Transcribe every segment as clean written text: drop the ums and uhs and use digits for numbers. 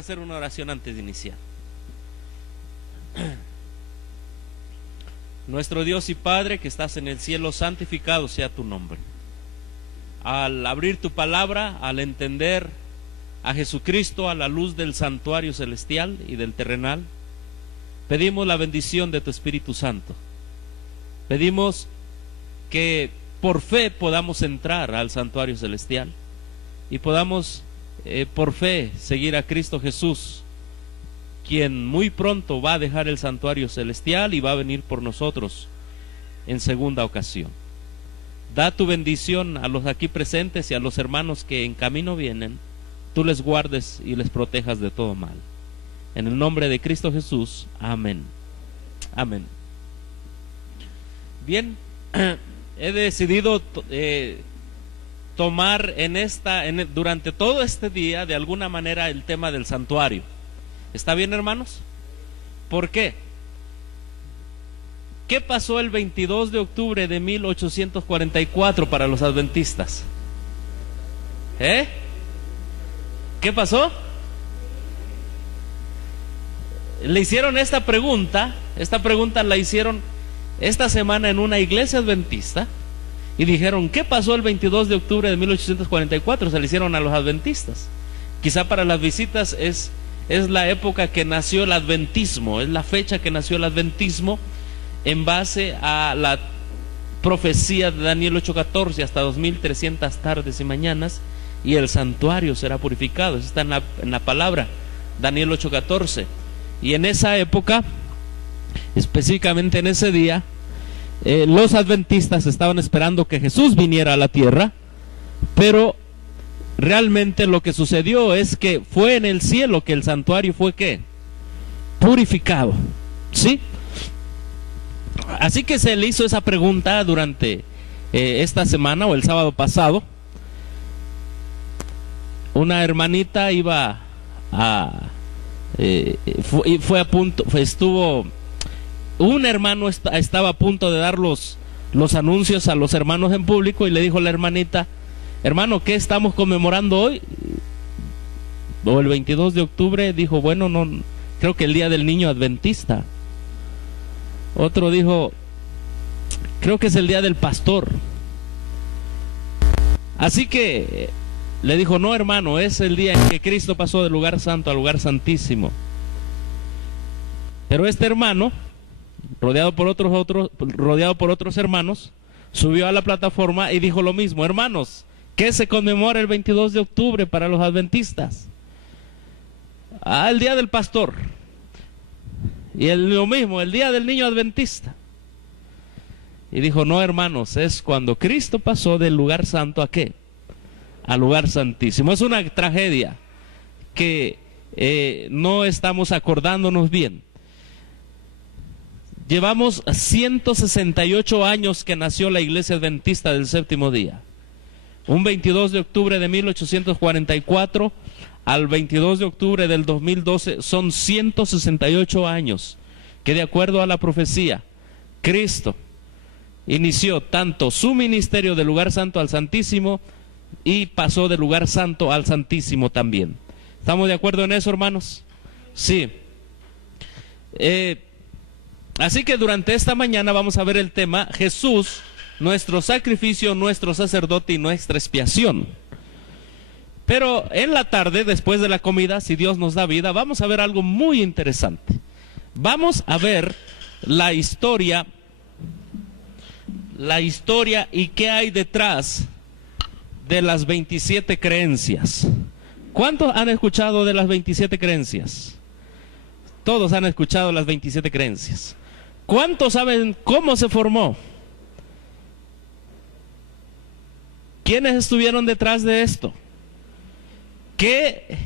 a hacer una oración antes de iniciar. Nuestro Dios y Padre que estás en el cielo, santificado sea tu nombre. Al abrir tu palabra, al entender a Jesucristo a la luz del santuario celestial y del terrenal, pedimos la bendición de tu Espíritu Santo. Pedimos que por fe podamos entrar al santuario celestial y podamos por fe seguir a Cristo Jesús, quien muy pronto va a dejar el santuario celestial y va a venir por nosotros en segunda ocasión. Da tu bendición a los aquí presentes y a los hermanos que en camino vienen. Tú les guardes y les protejas de todo mal. En el nombre de Cristo Jesús, amén. Amén. Bien, he decidido tomar durante todo este día de alguna manera el tema del santuario. ¿Está bien, hermanos? ¿Por qué? ¿Qué pasó el 22 de octubre de 1844 para los adventistas? ¿Qué pasó? Le hicieron esta pregunta la hicieron esta semana en una iglesia adventista y dijeron, ¿qué pasó el 22 de octubre de 1844? Se le hicieron a los adventistas. Quizá para las visitas es la época que nació el adventismo, es la fecha que nació el adventismo en base a la profecía de Daniel 8:14, hasta 2300 tardes y mañanas y el santuario será purificado. Eso está en la palabra Daniel 8:14. Y en esa época, específicamente en ese día, los adventistas estaban esperando que Jesús viniera a la tierra, pero realmente lo que sucedió es que fue en el cielo que el santuario fue ¿qué? Purificado, ¿sí? Así que se le hizo esa pregunta durante esta semana o el sábado pasado. Una hermanita iba un hermano estaba a punto de dar los anuncios a los hermanos en público y le dijo a la hermanita, hermano, ¿qué estamos conmemorando hoy? O el 22 de octubre, dijo, bueno, no, creo que el día del niño adventista. Otro dijo, creo que es el día del pastor. Así que le dijo, no, hermano, es el día en que Cristo pasó del lugar santo al lugar santísimo. Pero este hermano, rodeado por otros hermanos, subió a la plataforma y dijo lo mismo, hermanos, ¿qué se conmemora el 22 de octubre para los adventistas? El día del pastor. Y lo mismo, el día del niño adventista. Y dijo, no, hermanos, es cuando Cristo pasó del lugar santo ¿a qué? Al lugar santísimo. Es una tragedia que no estamos acordándonos bien. Llevamos 168 años que nació la iglesia adventista del séptimo día. Un 22 de octubre de 1844 al 22 de octubre del 2012 son 168 años que, de acuerdo a la profecía, Cristo inició tanto su ministerio del lugar santo al santísimo y pasó del lugar santo al santísimo también. ¿Estamos de acuerdo en eso, hermanos? Sí. Así que durante esta mañana vamos a ver el tema Jesús, nuestro sacrificio, nuestro sacerdote y nuestra expiación. Pero en la tarde, después de la comida, si Dios nos da vida, vamos a ver algo muy interesante. Vamos a ver la historia y qué hay detrás de las 27 creencias. ¿Cuántos han escuchado de las 27 creencias? Todos han escuchado las 27 creencias. ¿Cuántos saben cómo se formó? ¿Quiénes estuvieron detrás de esto? ¿Qué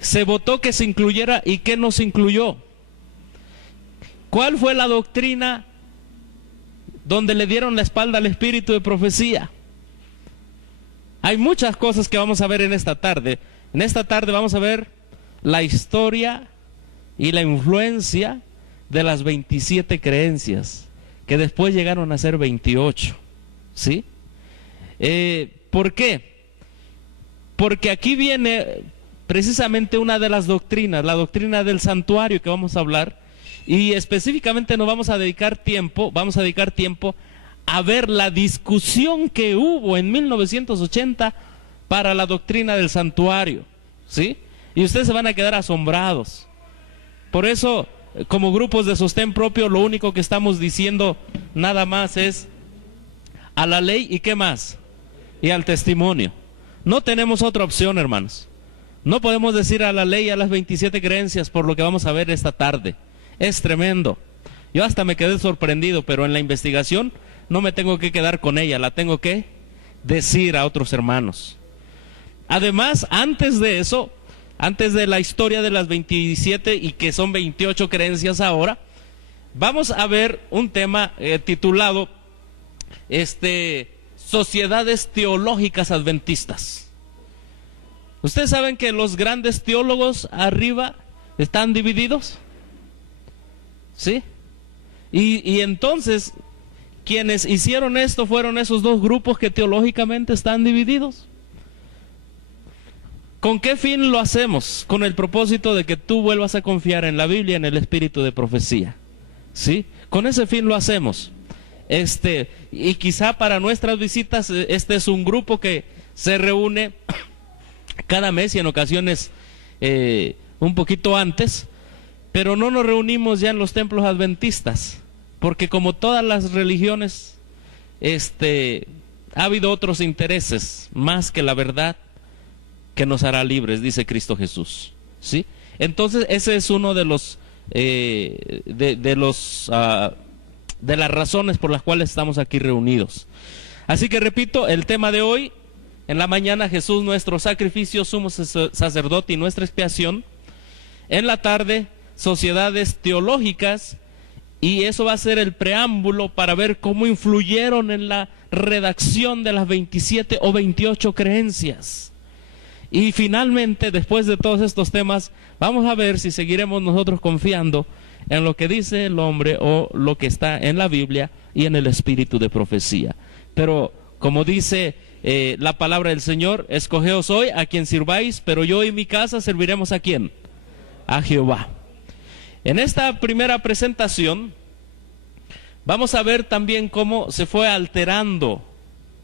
se votó que se incluyera y qué no se incluyó? ¿Cuál fue la doctrina donde le dieron la espalda al espíritu de profecía? Hay muchas cosas que vamos a ver en esta tarde. En esta tarde vamos a ver la historia y la influencia de las 27 creencias, que después llegaron a ser 28. ¿Sí? ¿Por qué? Porque aquí viene precisamente una de las doctrinas, la doctrina del santuario que vamos a hablar, y específicamente nos vamos a dedicar tiempo a ver la discusión que hubo en 1980 para la doctrina del santuario, ¿sí? Y ustedes se van a quedar asombrados. Por eso, como grupos de sostén propio, lo único que estamos diciendo nada más es a la ley y ¿qué más? Y al testimonio. No tenemos otra opción, hermanos. No podemos decir a la ley y a las 27 creencias por lo que vamos a ver esta tarde. Es tremendo. Yo hasta me quedé sorprendido, pero en la investigación no me tengo que quedar con ella, la tengo que decir a otros hermanos. Además, antes de eso, antes de la historia de las 27 y que son 28 creencias ahora, vamos a ver un tema titulado Sociedades Teológicas Adventistas. ¿Ustedes saben que los grandes teólogos arriba están divididos? ¿Sí? Y entonces, quienes hicieron esto fueron esos dos grupos que teológicamente están divididos. ¿Con qué fin lo hacemos? Con el propósito de que tú vuelvas a confiar en la Biblia, en el espíritu de profecía. ¿Sí? Con ese fin lo hacemos. Y quizá para nuestras visitas, este es un grupo que se reúne cada mes y en ocasiones un poquito antes, pero no nos reunimos ya en los templos adventistas, porque como todas las religiones, ha habido otros intereses más que la verdad que nos hará libres, dice Cristo Jesús, ¿sí? Entonces ese es uno de los de las razones por las cuales estamos aquí reunidos. Así que repito, el tema de hoy, en la mañana Jesús nuestro sacrificio, sumo sacerdote y nuestra expiación. En la tarde, sociedades teológicas, y eso va a ser el preámbulo para ver cómo influyeron en la redacción de las 27 o 28 creencias. Y finalmente, después de todos estos temas, vamos a ver si seguiremos nosotros confiando en lo que dice el hombre o lo que está en la Biblia y en el espíritu de profecía. Pero como dice la palabra del Señor, escogeos hoy a quien sirváis, pero yo y mi casa serviremos ¿a quién? A Jehová. En esta primera presentación vamos a ver también cómo se fue alterando,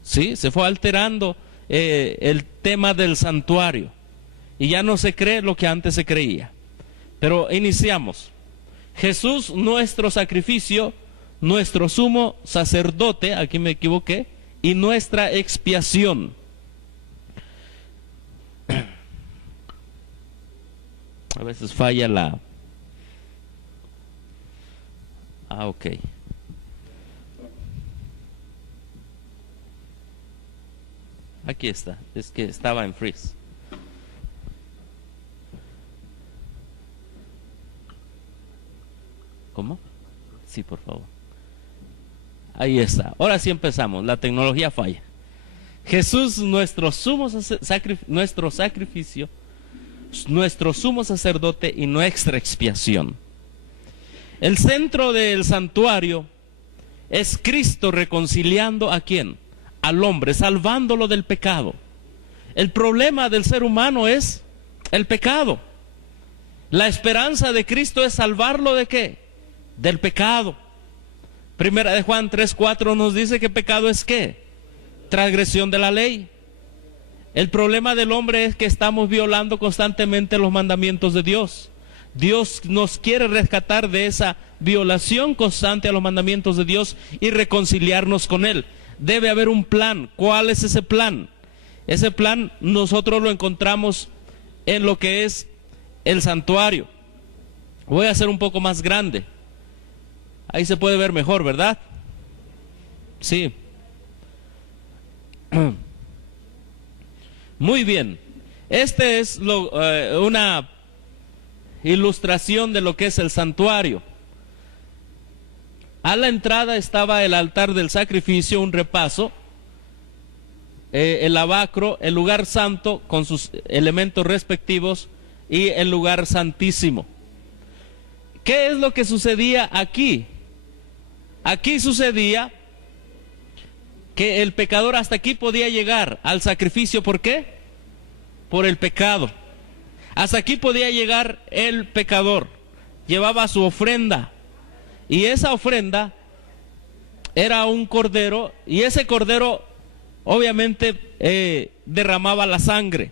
¿sí? Se fue alterando el tema del santuario, y ya no se cree lo que antes se creía. Pero iniciamos. Jesús nuestro sacrificio, nuestro sumo sacerdote, aquí me equivoqué, y nuestra expiación. A veces falla la... ok. Aquí está, es que estaba en freeze. ¿Cómo? Sí, por favor. Ahí está. Ahora sí empezamos. La tecnología falla. Jesús, nuestro sumo sacrificio, nuestro sumo sacerdote y nuestra expiación. El centro del santuario es Cristo reconciliando ¿a quién? Al hombre, salvándolo del pecado. El problema del ser humano es el pecado. La esperanza de Cristo es salvarlo ¿de qué? Del pecado. Primera de Juan 3:4 nos dice que pecado es ¿qué? Transgresión de la ley. El problema del hombre es que estamos violando constantemente los mandamientos de Dios. Dios nos quiere rescatar de esa violación constante a los mandamientos de Dios y reconciliarnos con Él. Debe haber un plan. ¿Cuál es ese plan? Ese plan nosotros lo encontramos en lo que es el santuario. Voy a hacer un poco más grande. Ahí se puede ver mejor, ¿verdad? Sí. Muy bien. Este es una ilustración de lo que es el santuario. A la entrada estaba el altar del sacrificio, un repaso, el lavacro, el lugar santo con sus elementos respectivos y el lugar santísimo. ¿Qué es lo que sucedía aquí? Aquí sucedía que el pecador hasta aquí podía llegar al sacrificio. ¿Por qué? Por el pecado. Hasta aquí podía llegar el pecador. Llevaba su ofrenda. Y esa ofrenda era un cordero. Y ese cordero obviamente derramaba la sangre.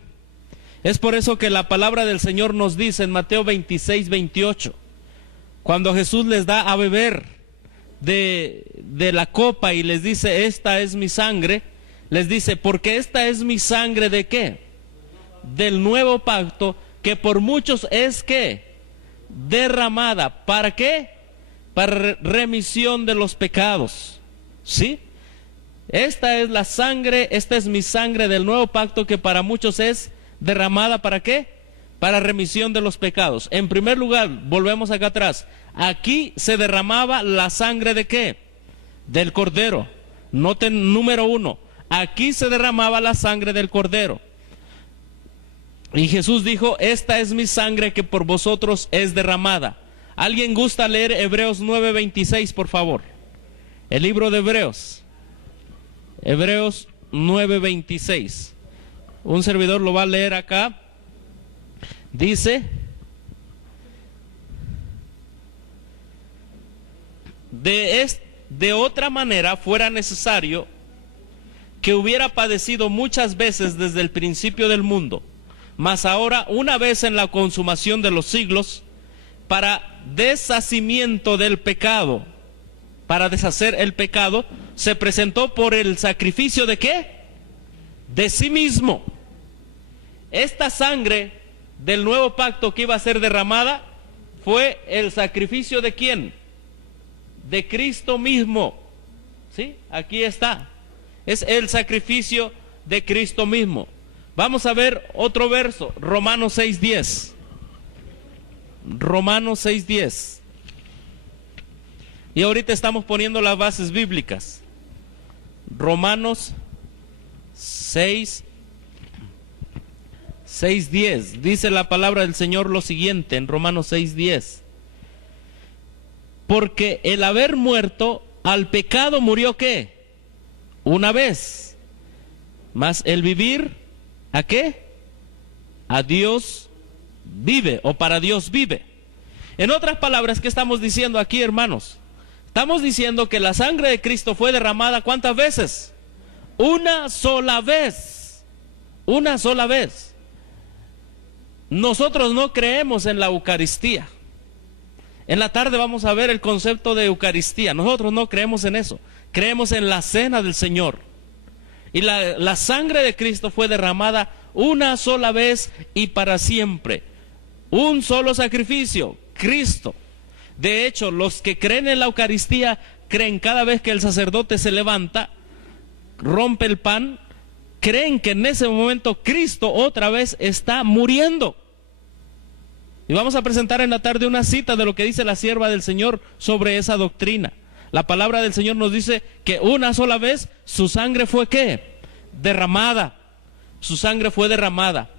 Es por eso que la palabra del Señor nos dice en Mateo 26, 28, cuando Jesús les da a beber de la copa y les dice, esta es mi sangre, les dice, porque esta es mi sangre ¿de qué? Del nuevo pacto, que por muchos es ¿qué? Derramada. ¿Para qué? Para remisión de los pecados. ¿Sí? Esta es la sangre, esta es mi sangre del nuevo pacto, que para muchos es derramada. ¿Para qué? Para remisión de los pecados. En primer lugar, volvemos acá atrás. Aquí se derramaba la sangre ¿de qué? Del cordero. Noten número 1. Aquí se derramaba la sangre del cordero. Y Jesús dijo, esta es mi sangre que por vosotros es derramada. ¿Alguien gusta leer Hebreos 9:26, por favor? El libro de Hebreos. Hebreos 9:26. Un servidor lo va a leer acá. Dice, de otra manera fuera necesario que hubiera padecido muchas veces desde el principio del mundo, mas ahora, una vez en la consumación de los siglos, para deshacimiento del pecado, para deshacer el pecado, se presentó por el sacrificio ¿de qué? De sí mismo. Esta sangre del nuevo pacto que iba a ser derramada fue el sacrificio ¿de quién? De Cristo mismo. ¿Sí? Aquí está. Es el sacrificio de Cristo mismo. Vamos a ver otro verso, Romanos 6:10. Romanos 6:10. Y ahorita estamos poniendo las bases bíblicas. Romanos 6:10. Dice la palabra del Señor lo siguiente en Romanos 6:10. Porque el haber muerto al pecado murió ¿qué? Una vez. Mas el vivir ¿a qué? A Dios vive, o para Dios vive. En otras palabras, ¿qué estamos diciendo aquí, hermanos? Estamos diciendo que la sangre de Cristo fue derramada ¿cuántas veces? Una sola vez. Una sola vez. Nosotros no creemos en la Eucaristía. En la tarde vamos a ver el concepto de Eucaristía. Nosotros no creemos en eso. Creemos en la cena del Señor. Y la sangre de Cristo fue derramada una sola vez y para siempre. Un solo sacrificio, Cristo. De hecho, los que creen en la Eucaristía creen cada vez que el sacerdote se levanta, rompe el pan, creen que en ese momento Cristo otra vez está muriendo. Y vamos a presentar en la tarde una cita de lo que dice la sierva del Señor sobre esa doctrina. La palabra del Señor nos dice que una sola vez su sangre fue ¿qué? Derramada. Su sangre fue derramada.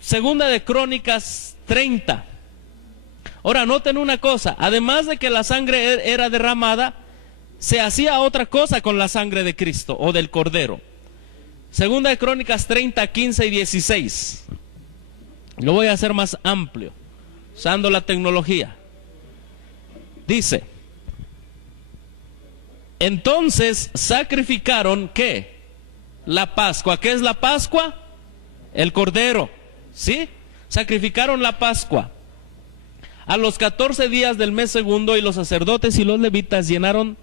Segunda de Crónicas 30. Ahora noten una cosa, además de que la sangre era derramada, se hacía otra cosa con la sangre de Cristo o del Cordero. Segunda de Crónicas 30, 15 y 16. Lo voy a hacer más amplio, usando la tecnología. Dice, entonces sacrificaron ¿qué? La Pascua. ¿Qué es la Pascua? El Cordero, ¿sí? Sacrificaron la Pascua. A los 14 días del mes segundo, y los sacerdotes y los levitas llenaron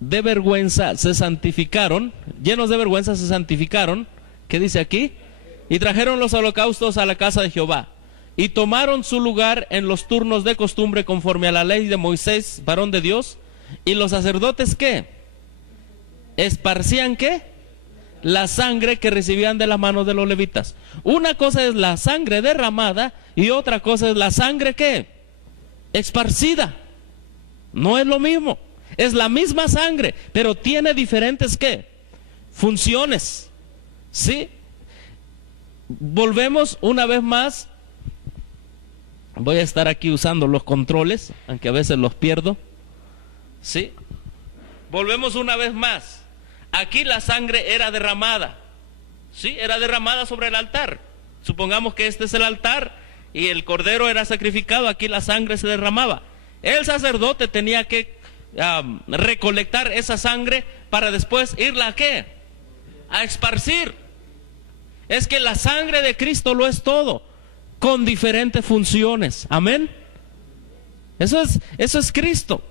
de vergüenza, se santificaron, llenos de vergüenza se santificaron. ¿Qué dice aquí? Y trajeron los holocaustos a la casa de Jehová, y tomaron su lugar en los turnos de costumbre conforme a la ley de Moisés, varón de Dios. Y los sacerdotes ¿qué? Esparcían ¿qué? La sangre que recibían de las manos de los levitas. Una cosa es la sangre derramada y otra cosa es la sangre ¿qué? Esparcida. No es lo mismo. Es la misma sangre, pero tiene diferentes ¿qué? Funciones. ¿Sí? Volvemos una vez más. Voy a estar aquí usando los controles, aunque a veces los pierdo. ¿Sí? Volvemos una vez más. Aquí la sangre era derramada. ¿Sí? Era derramada sobre el altar. Supongamos que este es el altar y el cordero era sacrificado, aquí la sangre se derramaba. El sacerdote tenía que recolectar esa sangre para después irla ¿a qué? A esparcir. Es que la sangre de Cristo lo es todo, con diferentes funciones. Amén. Eso es Cristo.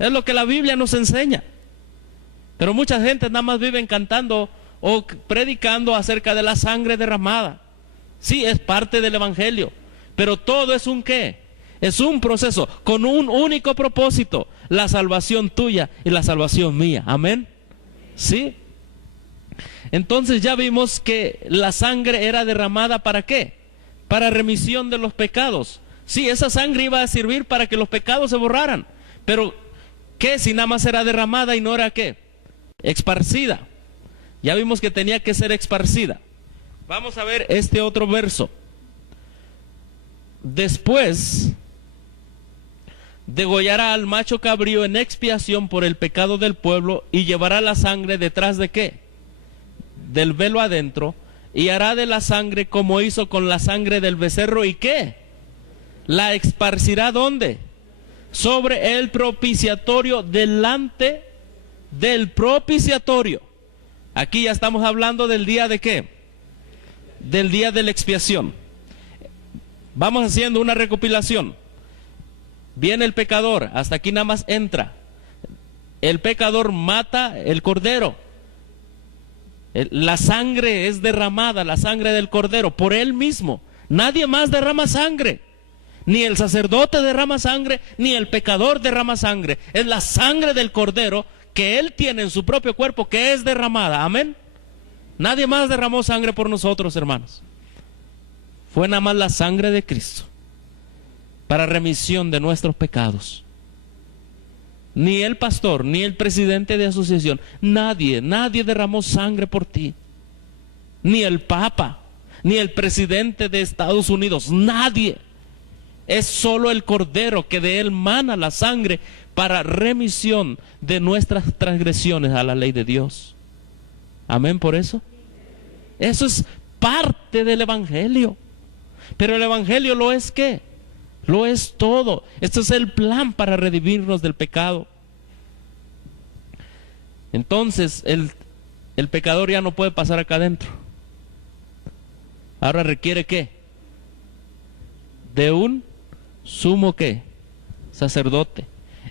Es lo que la Biblia nos enseña. Pero mucha gente nada más vive cantando o predicando acerca de la sangre derramada. Sí, es parte del evangelio, pero todo es un ¿qué? Es un proceso con un único propósito: la salvación tuya y la salvación mía. Amén. Sí. Entonces ya vimos que la sangre era derramada ¿para qué? Para remisión de los pecados. Sí, esa sangre iba a servir para que los pecados se borraran. Pero ¿qué si nada más era derramada y no era qué? Esparcida. Ya vimos que tenía que ser esparcida. Vamos a ver este otro verso. Después degollará al macho cabrío en expiación por el pecado del pueblo, y llevará la sangre detrás de ¿qué? Del velo adentro, y hará de la sangre como hizo con la sangre del becerro, ¿y qué? La esparcirá ¿dónde? Sobre el propiciatorio, delante del propiciatorio. Aquí ya estamos hablando del día de ¿qué? Del día de la expiación. Vamos haciendo una recopilación. Viene el pecador, hasta aquí nada más entra. El pecador mata el cordero. La sangre es derramada, la sangre del cordero, por él mismo. Nadie más derrama sangre. Ni el sacerdote derrama sangre, ni el pecador derrama sangre. Es la sangre del cordero que él tiene en su propio cuerpo, que es derramada. Amén. Nadie más derramó sangre por nosotros, hermanos. Fue nada más la sangre de Cristo para remisión de nuestros pecados. Ni el pastor, ni el presidente de asociación, nadie derramó sangre por ti. Ni el Papa, ni el presidente de Estados Unidos, nadie. Es solo el Cordero, que de él mana la sangre para remisión de nuestras transgresiones a la ley de Dios. Amén por eso. Eso es parte del evangelio. Pero el evangelio lo es ¿qué? Lo es todo. Este es el plan para redimirnos del pecado. Entonces el pecador ya no puede pasar acá adentro. Ahora requiere ¿qué? De un sumo ¿qué? Sacerdote.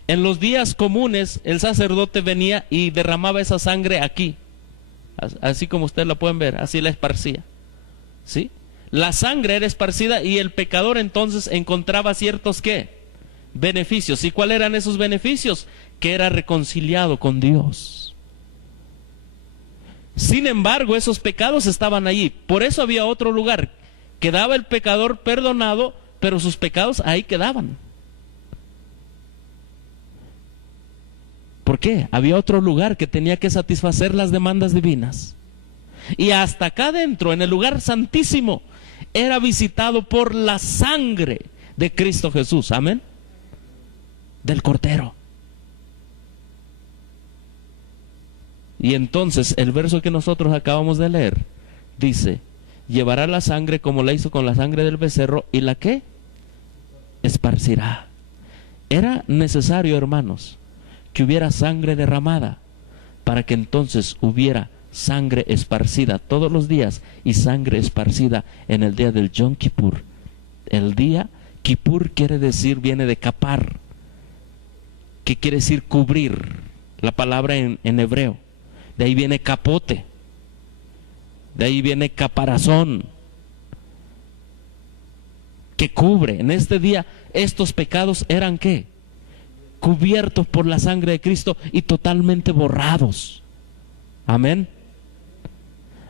En los días comunes el sacerdote venía y derramaba esa sangre aquí, así como ustedes la pueden ver, así la esparcía. ¿Sí? La sangre era esparcida y el pecador entonces encontraba ciertos ¿qué? Beneficios. ¿Y cuáles eran esos beneficios? Que era reconciliado con Dios. Sin embargo, esos pecados estaban allí. Por eso había otro lugar. Quedaba el pecador perdonado, pero sus pecados ahí quedaban. ¿Por qué? Había otro lugar que tenía que satisfacer las demandas divinas. Y hasta acá adentro, en el lugar santísimo, era visitado por la sangre de Cristo Jesús. Amén. Del Cordero. Y entonces el verso que nosotros acabamos de leer dice: llevará la sangre como la hizo con la sangre del becerro, y la ¿qué? Esparcirá. Era necesario, hermanos, que hubiera sangre derramada para que entonces hubiera sangre esparcida todos los días, y sangre esparcida en el día del Yom Kippur. El día Kippur viene de kapar, que quiere decir cubrir, la palabra en hebreo. De ahí viene capote, de ahí viene caparazón, que cubre. En este día estos pecados eran ¿qué? Cubiertos por la sangre de Cristo y totalmente borrados. Amén.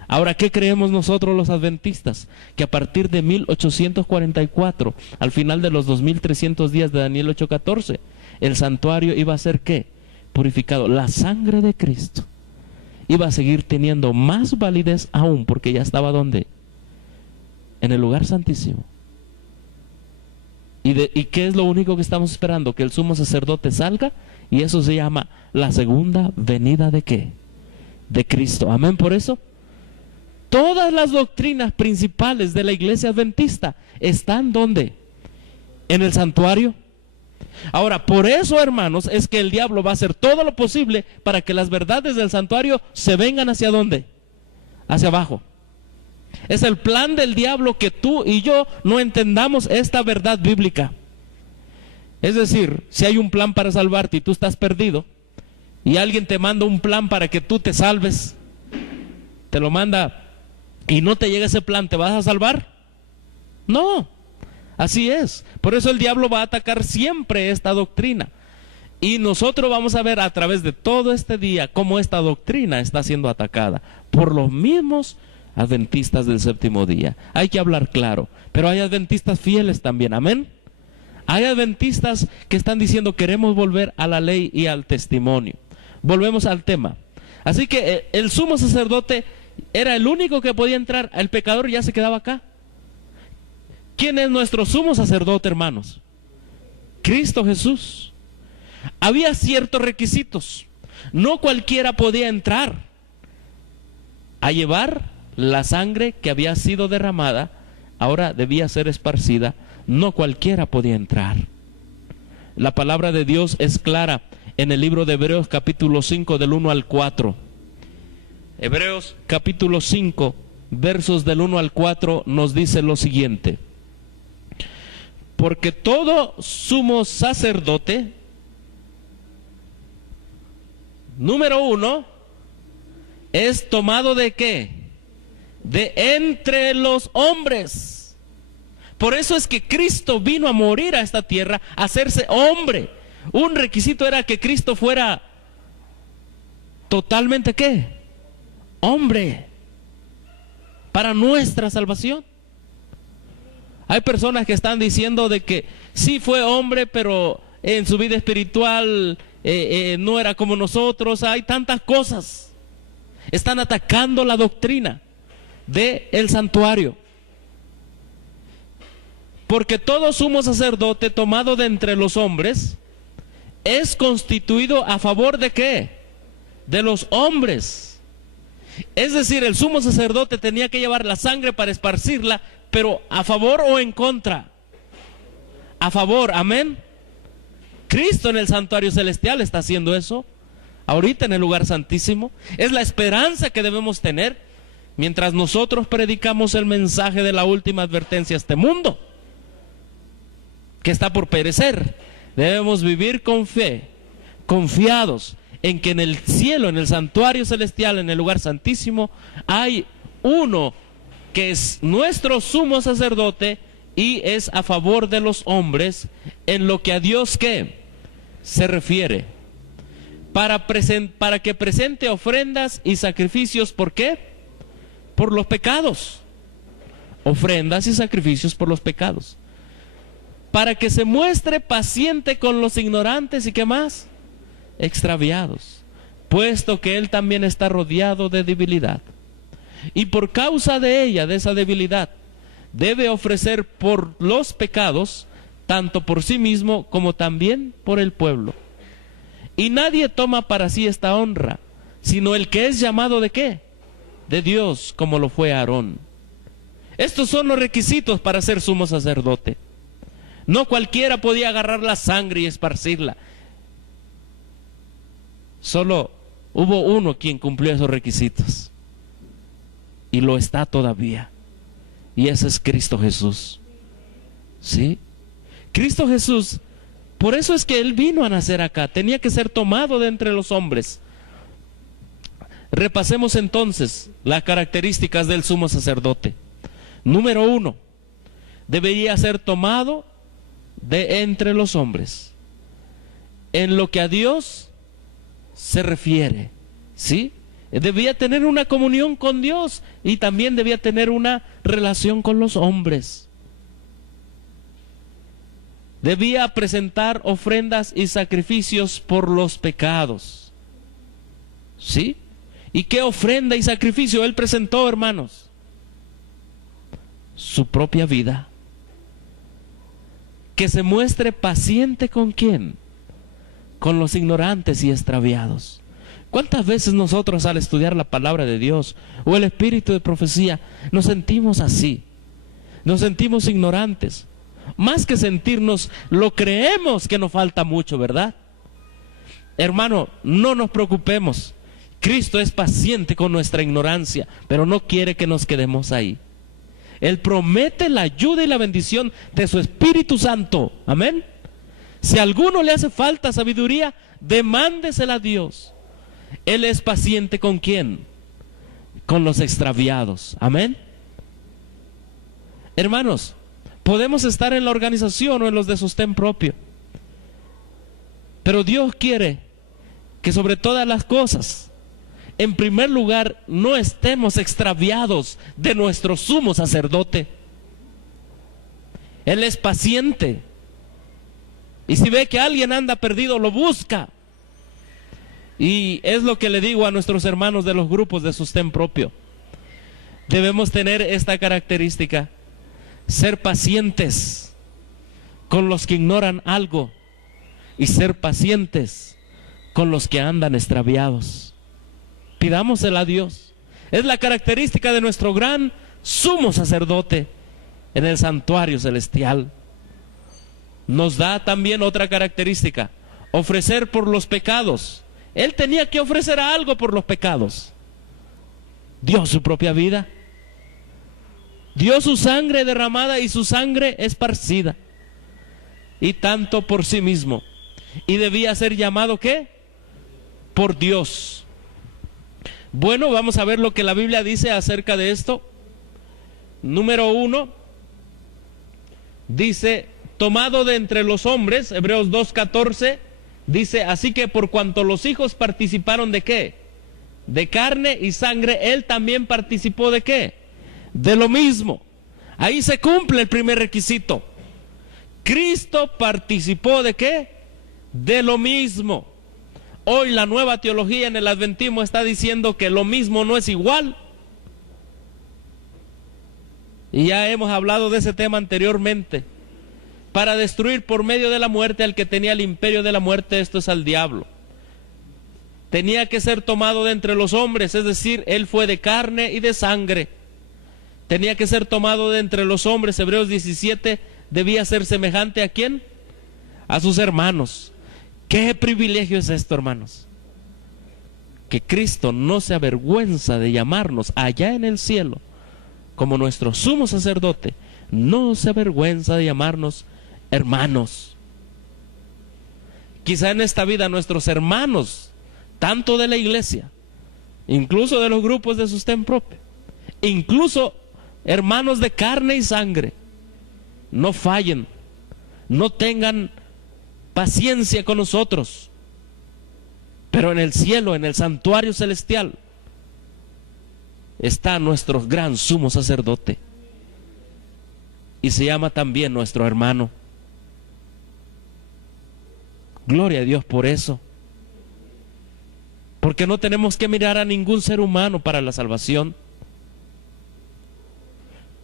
Ahora, ¿qué creemos nosotros los adventistas? Que a partir de 1844, al final de los 2300 días de Daniel 8:14, el santuario iba a ser ¿qué? Purificado. La sangre de Cristo iba a seguir teniendo más validez aún, porque ya estaba ¿dónde? En el lugar santísimo. ¿Y qué es lo único que estamos esperando? Que el sumo sacerdote salga, y eso se llama la segunda venida de ¿qué? De Cristo. Amén por eso. Todas las doctrinas principales de la iglesia adventista están ¿dónde? En el santuario. Ahora, por eso, hermanos, es que el diablo va a hacer todo lo posible para que las verdades del santuario se vengan ¿hacia dónde? Hacia abajo. Es el plan del diablo que tú y yo no entendamos esta verdad bíblica. Es decir, si hay un plan para salvarte y tú estás perdido, y alguien te manda un plan para que tú te salves, te lo manda y no te llega ese plan, ¿te vas a salvar? No, así es. Por eso el diablo va a atacar siempre esta doctrina. Y nosotros vamos a ver a través de todo este día cómo esta doctrina está siendo atacada por los mismos adventistas del séptimo día. Hay que hablar claro, pero hay adventistas fieles también, amén. Hay adventistas que están diciendo queremos volver a la ley y al testimonio. Volvemos al tema. Así que el sumo sacerdote era el único que podía entrar, el pecador ya se quedaba acá. ¿Quién es nuestro sumo sacerdote, hermanos? Cristo Jesús. Había ciertos requisitos. No cualquiera podía entrar a llevar la sangre que había sido derramada, ahora debía ser esparcida. No cualquiera podía entrar. La palabra de Dios es clara en el libro de Hebreos capítulo 5 del 1 al 4. Hebreos capítulo 5 versos del 1 al 4 nos dice lo siguiente: porque todo sumo sacerdote, número 1, es tomado ¿de qué? De entre los hombres. Por eso es que Cristo vino a morir a esta tierra, a hacerse hombre. Un requisito era que Cristo fuera totalmente ¿qué? Hombre, para nuestra salvación. Hay personas que están diciendo de que sí fue hombre, pero en su vida espiritual no era como nosotros. Hay tantas cosas. Están atacando la doctrina del santuario. Porque todo sumo sacerdote tomado de entre los hombres es constituido a favor ¿de qué? De los hombres. Es decir, el sumo sacerdote tenía que llevar la sangre para esparcirla, pero ¿a favor o en contra? A favor, amén. Cristo en el santuario celestial está haciendo eso, ahorita en el lugar santísimo. Es la esperanza que debemos tener mientras nosotros predicamos el mensaje de la última advertencia a este mundo, que está por perecer. Debemos vivir con fe, confiados en que en el cielo, en el santuario celestial, en el lugar santísimo, hay uno que es nuestro sumo sacerdote y es a favor de los hombres en lo que a Dios ¿qué? Se refiere. Para que presente ofrendas y sacrificios, ¿por qué? Por los pecados. Ofrendas y sacrificios por los pecados. Para que se muestre paciente con los ignorantes y ¿qué más? Extraviados, puesto que él también está rodeado de debilidad. Y por causa de ella, de esa debilidad, debe ofrecer por los pecados, tanto por sí mismo como también por el pueblo. Y nadie toma para sí esta honra, sino el que es llamado ¿de qué? De Dios, como lo fue Aarón. Estos son los requisitos para ser sumo sacerdote. No cualquiera podía agarrar la sangre y esparcirla. Solo hubo uno quien cumplió esos requisitos. Y lo está todavía. Y ese es Cristo Jesús. ¿Sí? Cristo Jesús, por eso es que Él vino a nacer acá. Tenía que ser tomado de entre los hombres. Repasemos entonces las características del sumo sacerdote. Número 1, debería ser tomado de entre los hombres. En lo que a Dios se refiere, ¿sí? Debía tener una comunión con Dios y también debía tener una relación con los hombres. Debía presentar ofrendas y sacrificios por los pecados, ¿sí? ¿Y qué ofrenda y sacrificio Él presentó, hermanos? Su propia vida. Que se muestre paciente ¿con quién? Con los ignorantes y extraviados. ¿Cuántas veces nosotros al estudiar la palabra de Dios o el espíritu de profecía nos sentimos así? Nos sentimos ignorantes. Más que sentirnos, lo creemos que nos falta mucho, ¿verdad? Hermano, no nos preocupemos. Cristo es paciente con nuestra ignorancia, pero no quiere que nos quedemos ahí. Él promete la ayuda y la bendición de su Espíritu Santo. Amén. Si a alguno le hace falta sabiduría, demándesela a Dios. Él es paciente ¿con quién? Con los extraviados. Amén. Hermanos, podemos estar en la organización o en los de sostén propio, pero Dios quiere que sobre todas las cosas, en primer lugar, no estemos extraviados de nuestro sumo sacerdote. Él es paciente, y si ve que alguien anda perdido, lo busca. Y es lo que le digo a nuestros hermanos de los grupos de sostén propio. Debemos tener esta característica: ser pacientes con los que ignoran algo y ser pacientes con los que andan extraviados. Pidámosela a Dios. Es la característica de nuestro gran sumo sacerdote en el santuario celestial. Nos da también otra característica: ofrecer por los pecados. Él tenía que ofrecer algo por los pecados. Dio su propia vida. Dio su sangre derramada y su sangre esparcida. Y tanto por sí mismo. Y debía ser llamado ¿qué? Por Dios. Bueno, vamos a ver lo que la Biblia dice acerca de esto. Número 1. Dice, tomado de entre los hombres, Hebreos 2:14. Dice, así que por cuanto los hijos participaron ¿de qué? De carne y sangre, él también participó ¿de qué? De lo mismo. Ahí se cumple el primer requisito. Cristo participó ¿de qué? De lo mismo. Hoy la nueva teología en el adventismo está diciendo que lo mismo no es igual. Y ya hemos hablado de ese tema anteriormente. Para destruir por medio de la muerte al que tenía el imperio de la muerte, esto es al diablo. Tenía que ser tomado de entre los hombres, es decir, él fue de carne y de sangre. Tenía que ser tomado de entre los hombres. Hebreos 17, debía ser semejante ¿a quién? A sus hermanos. ¿Qué privilegio es esto, hermanos? Que Cristo no se avergüenza de llamarnos allá en el cielo como nuestro sumo sacerdote. No se avergüenza de llamarnos hermanos. Quizá en esta vida nuestros hermanos, tanto de la iglesia, incluso de los grupos de sostén propio, incluso hermanos de carne y sangre, no fallen, no tengan paciencia con nosotros, pero en el cielo, en el santuario celestial, está nuestro gran sumo sacerdote y se llama también nuestro hermano. Gloria a Dios por eso, porque no tenemos que mirar a ningún ser humano para la salvación.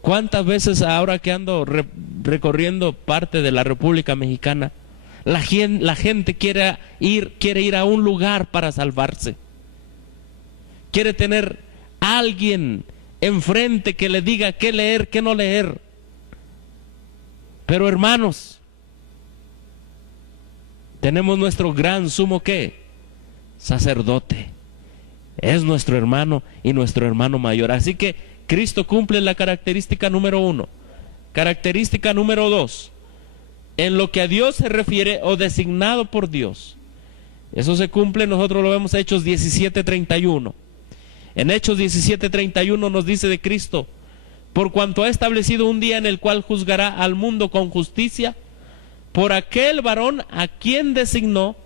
¿Cuántas veces ahora que ando recorriendo parte de la República Mexicana, la gente quiere ir a un lugar para salvarse? Quiere tener a alguien enfrente que le diga qué leer, qué no leer. Pero hermanos, tenemos nuestro gran sumo ¿qué? Sacerdote. Es nuestro hermano y nuestro hermano mayor. Así que Cristo cumple la característica número 1. Característica número 2. En lo que a Dios se refiere o designado por Dios. Eso se cumple, nosotros lo vemos en Hechos 17:31. En Hechos 17:31 nos dice de Cristo: por cuanto ha establecido un día en el cual juzgará al mundo con justicia, por aquel varón a quien designó,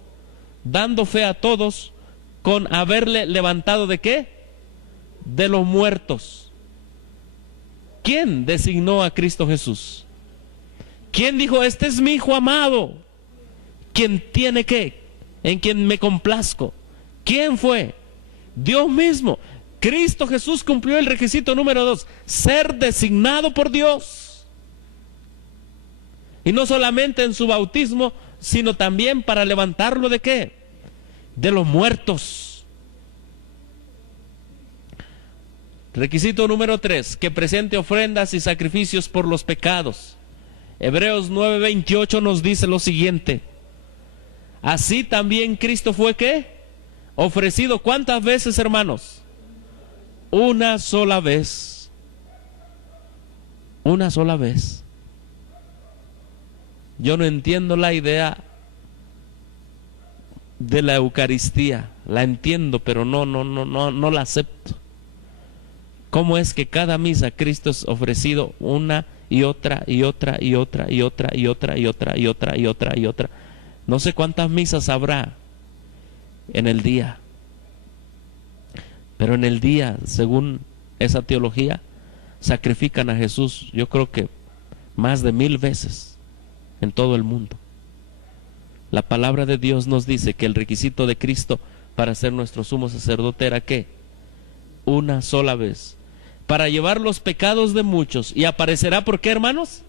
dando fe a todos, con haberle levantado ¿de qué? De los muertos. ¿Quién designó a Cristo Jesús? ¿Quién dijo, este es mi Hijo amado, quien tiene qué? En quien me complazco? ¿Quién fue? Dios mismo. Cristo Jesús cumplió el requisito número 2, ser designado por Dios. Y no solamente en su bautismo, sino también para levantarlo ¿de qué? De los muertos. Requisito número 3, que presente ofrendas y sacrificios por los pecados. Hebreos 9:28 nos dice lo siguiente: así también Cristo fue, ¿qué? Ofrecido. ¿Cuántas veces, hermanos? Una sola vez. Una sola vez. Yo no entiendo la idea de la Eucaristía. La entiendo, pero no la acepto. ¿Cómo es que cada misa Cristo es ofrecido una y otra y otra y otra y otra y otra y otra y otra y otra y otra? No sé cuántas misas habrá en el día, pero en el día, según esa teología, sacrifican a Jesús, yo creo que más de 1000 veces en todo el mundo. La palabra de Dios nos dice que el requisito de Cristo para ser nuestro sumo sacerdote era ¿qué? Una sola vez, para llevar los pecados de muchos, y aparecerá, ¿por qué, hermanos?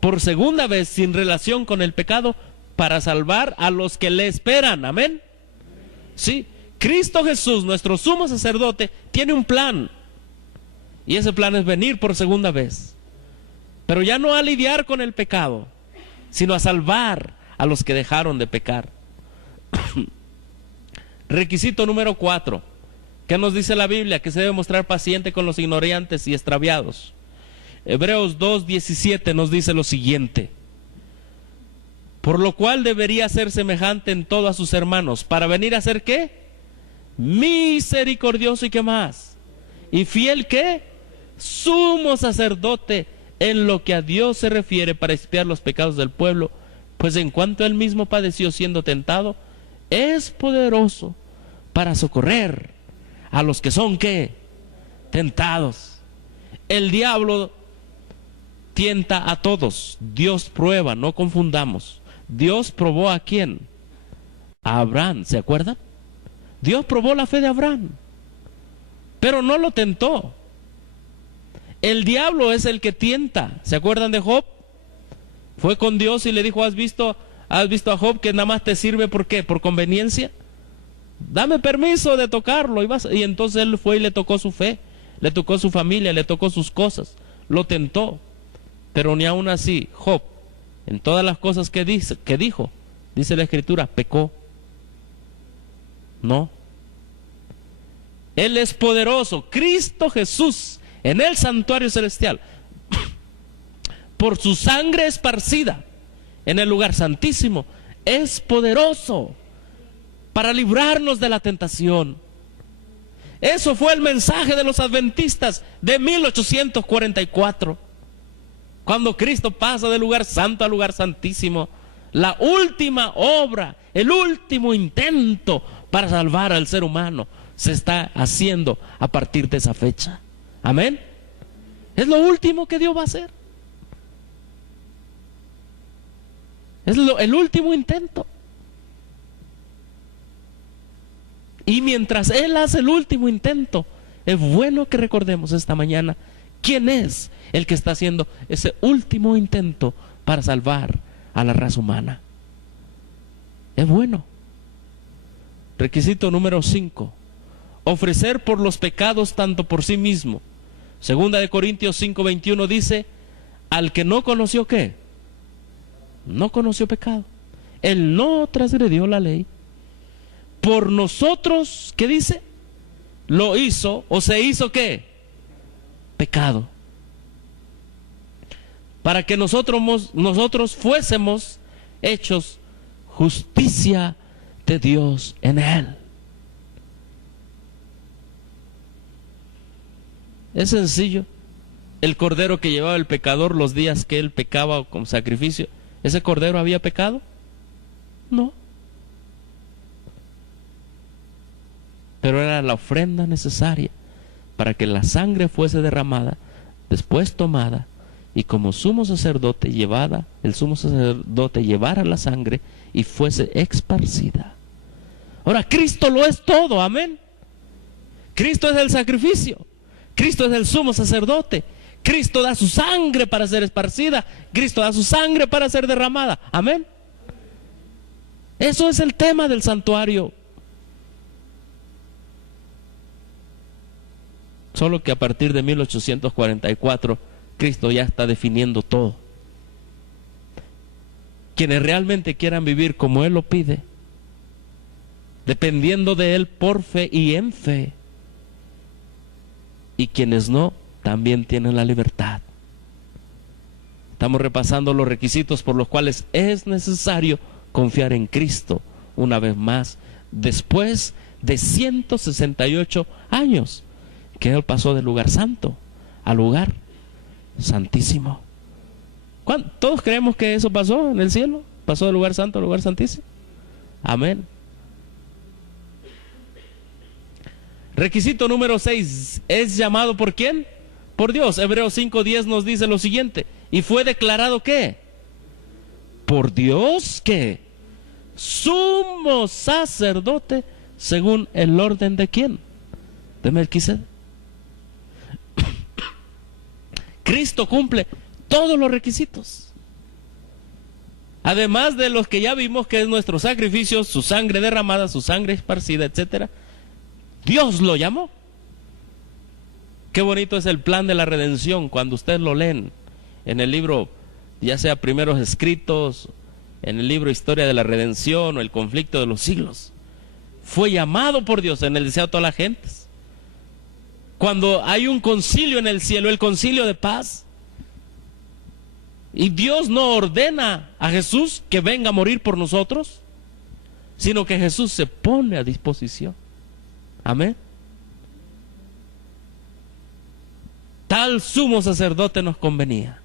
Por segunda vez, sin relación con el pecado, para salvar a los que le esperan. Amén. Sí, Cristo Jesús, nuestro sumo sacerdote, tiene un plan, y ese plan es venir por segunda vez, pero ya no a lidiar con el pecado, sino a salvar a los que dejaron de pecar. Requisito número 4. ¿Qué nos dice la Biblia? Que se debe mostrar paciente con los ignorantes y extraviados. Hebreos 2:17 nos dice lo siguiente: por lo cual debería ser semejante en todo a sus hermanos, para venir a ser ¿qué? Misericordioso, y ¿qué más? Y fiel, ¿qué? Sumo sacerdote en lo que a Dios se refiere, para expiar los pecados del pueblo, pues en cuanto él mismo padeció siendo tentado, es poderoso para socorrer a los que son ¿qué? Tentados. El diablo tienta a todos, Dios prueba, no confundamos. Dios probó ¿a quién? A Abraham, ¿se acuerdan? Dios probó la fe de Abraham, pero no lo tentó. El diablo es el que tienta. ¿Se acuerdan de Job? Fue con Dios y le dijo: ¿Has visto a Job que nada más te sirve por qué? ¿Por conveniencia? Dame permiso de tocarlo. Y entonces él fue y le tocó su fe, le tocó su familia, le tocó sus cosas, lo tentó. Pero ni aún así Job, en todas las cosas que dijo, dice la Escritura, pecó. No. Él es poderoso, Cristo Jesús, en el santuario celestial, por su sangre esparcida en el lugar santísimo, es poderoso para librarnos de la tentación. Eso fue el mensaje de los adventistas de 1844, cuando Cristo pasa del lugar santo al lugar santísimo. La última obra, el último intento para salvar al ser humano se está haciendo a partir de esa fecha. Amén. Es lo último que Dios va a hacer. Es el último intento. Y mientras Él hace el último intento, es bueno que recordemos esta mañana quién es el que está haciendo ese último intento para salvar a la raza humana. Es bueno. Requisito número 5: ofrecer por los pecados tanto por sí mismo. Segunda de Corintios 5:21 dice: al que no conoció ¿qué? No conoció pecado. Él no transgredió la ley. Por nosotros, ¿qué dice? Lo hizo, o se hizo ¿qué? Pecado. Para que nosotros fuésemos hechos justicia de Dios en Él. Es sencillo. El cordero que llevaba el pecador los días que él pecaba con sacrificio, ¿ese cordero había pecado? No. Pero era la ofrenda necesaria para que la sangre fuese derramada, después tomada, y como sumo sacerdote el sumo sacerdote llevara la sangre y fuese esparcida. Ahora, Cristo lo es todo, amén. Cristo es el sacrificio, Cristo es el sumo sacerdote, Cristo da su sangre para ser esparcida, Cristo da su sangre para ser derramada, amén. Eso es el tema del santuario. Solo que a partir de 1844, Cristo ya está definiendo todo. Quienes realmente quieran vivir como Él lo pide, dependiendo de Él por fe y en fe, y quienes no, también tienen la libertad. Estamos repasando los requisitos por los cuales es necesario confiar en Cristo una vez más, después de 168 años que Él pasó del lugar santo al lugar santísimo. ¿Todos creemos que eso pasó en el cielo? ¿Pasó del lugar santo al lugar santísimo? Amén. Requisito número 6. ¿Es llamado por quién? Por Dios. Hebreos 5:10 nos dice lo siguiente. ¿Y fue declarado qué? Por Dios, ¿qué? Sumo sacerdote según el orden de quién? De Melquisedec. Cristo cumple todos los requisitos. Además de los que ya vimos, que es nuestro sacrificio, su sangre derramada, su sangre esparcida, etcétera. Dios lo llamó. Qué bonito es el plan de la redención cuando ustedes lo leen en el libro, ya sea Primeros Escritos, en el libro Historia de la Redención o el Conflicto de los Siglos. Fue llamado por Dios en el deseo de todas las gentes. Cuando hay un concilio en el cielo, el concilio de paz, y Dios no ordena a Jesús que venga a morir por nosotros, sino que Jesús se pone a disposición. Amén. Tal sumo sacerdote nos convenía.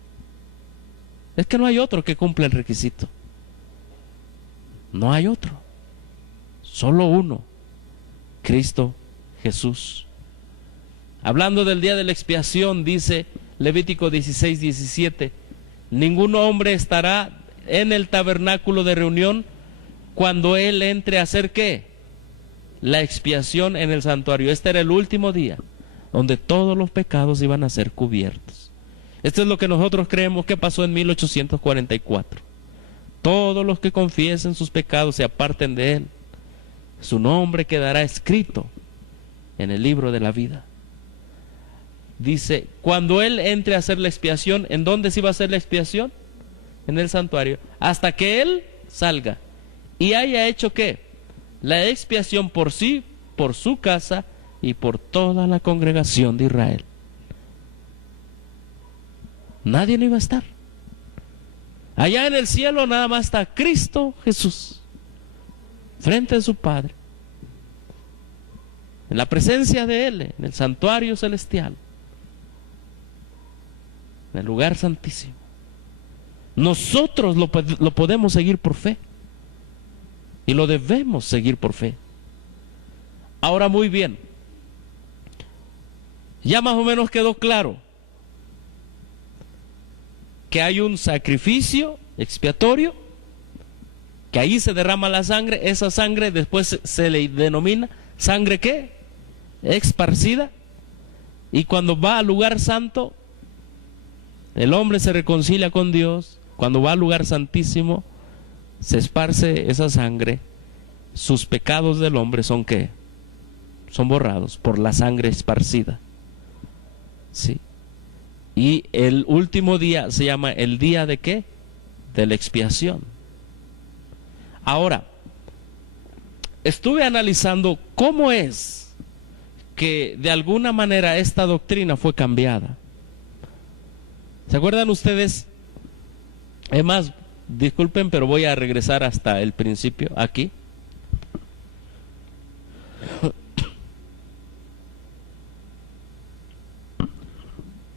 Es que no hay otro que cumpla el requisito. No hay otro. Solo uno. Cristo Jesús. Hablando del día de la expiación, dice Levítico 16:17, ningún hombre estará en el tabernáculo de reunión cuando él entre a hacer ¿qué? La expiación en el santuario. Este era el último día donde todos los pecados iban a ser cubiertos. Esto es lo que nosotros creemos que pasó en 1844. Todos los que confiesen sus pecados se aparten de él, su nombre quedará escrito en el libro de la vida. Dice, cuando él entre a hacer la expiación, ¿en dónde se iba a hacer la expiación? En el santuario, hasta que él salga y haya hecho ¿qué? La expiación por sí, por su casa y por toda la congregación de Israel. Nadie no iba a estar. Allá en el cielo nada más está Cristo Jesús, frente a su Padre, en la presencia de Él, en el santuario celestial, en el lugar santísimo. Nosotros lo podemos seguir por fe, y lo debemos seguir por fe. Ahora, muy bien, ya más o menos quedó claro que hay un sacrificio expiatorio, que ahí se derrama la sangre. Esa sangre después se le denomina sangre ¿qué? Esparcida. Y cuando va al lugar santo, el hombre se reconcilia con Dios. Cuando va al lugar santísimo, se esparce esa sangre. Sus pecados del hombre son ¿qué? Son borrados por la sangre esparcida. ¿Sí? Y el último día se llama el día de ¿qué? De la expiación. Ahora, estuve analizando cómo es que de alguna manera esta doctrina fue cambiada. ¿Se acuerdan ustedes? Es más, disculpen, pero voy a regresar hasta el principio, aquí.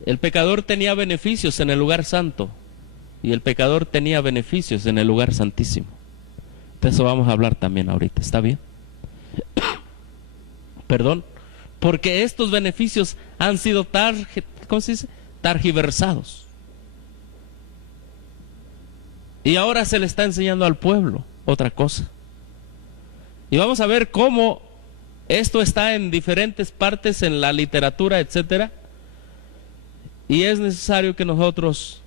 El pecador tenía beneficios en el lugar santo y el pecador tenía beneficios en el lugar santísimo. De eso vamos a hablar también ahorita, ¿está bien? Perdón, porque estos beneficios han sido ¿cómo se dice? Targiversados. Y ahora se le está enseñando al pueblo otra cosa. Y vamos a ver cómo esto está en diferentes partes en la literatura, etcétera. Y es necesario que nosotros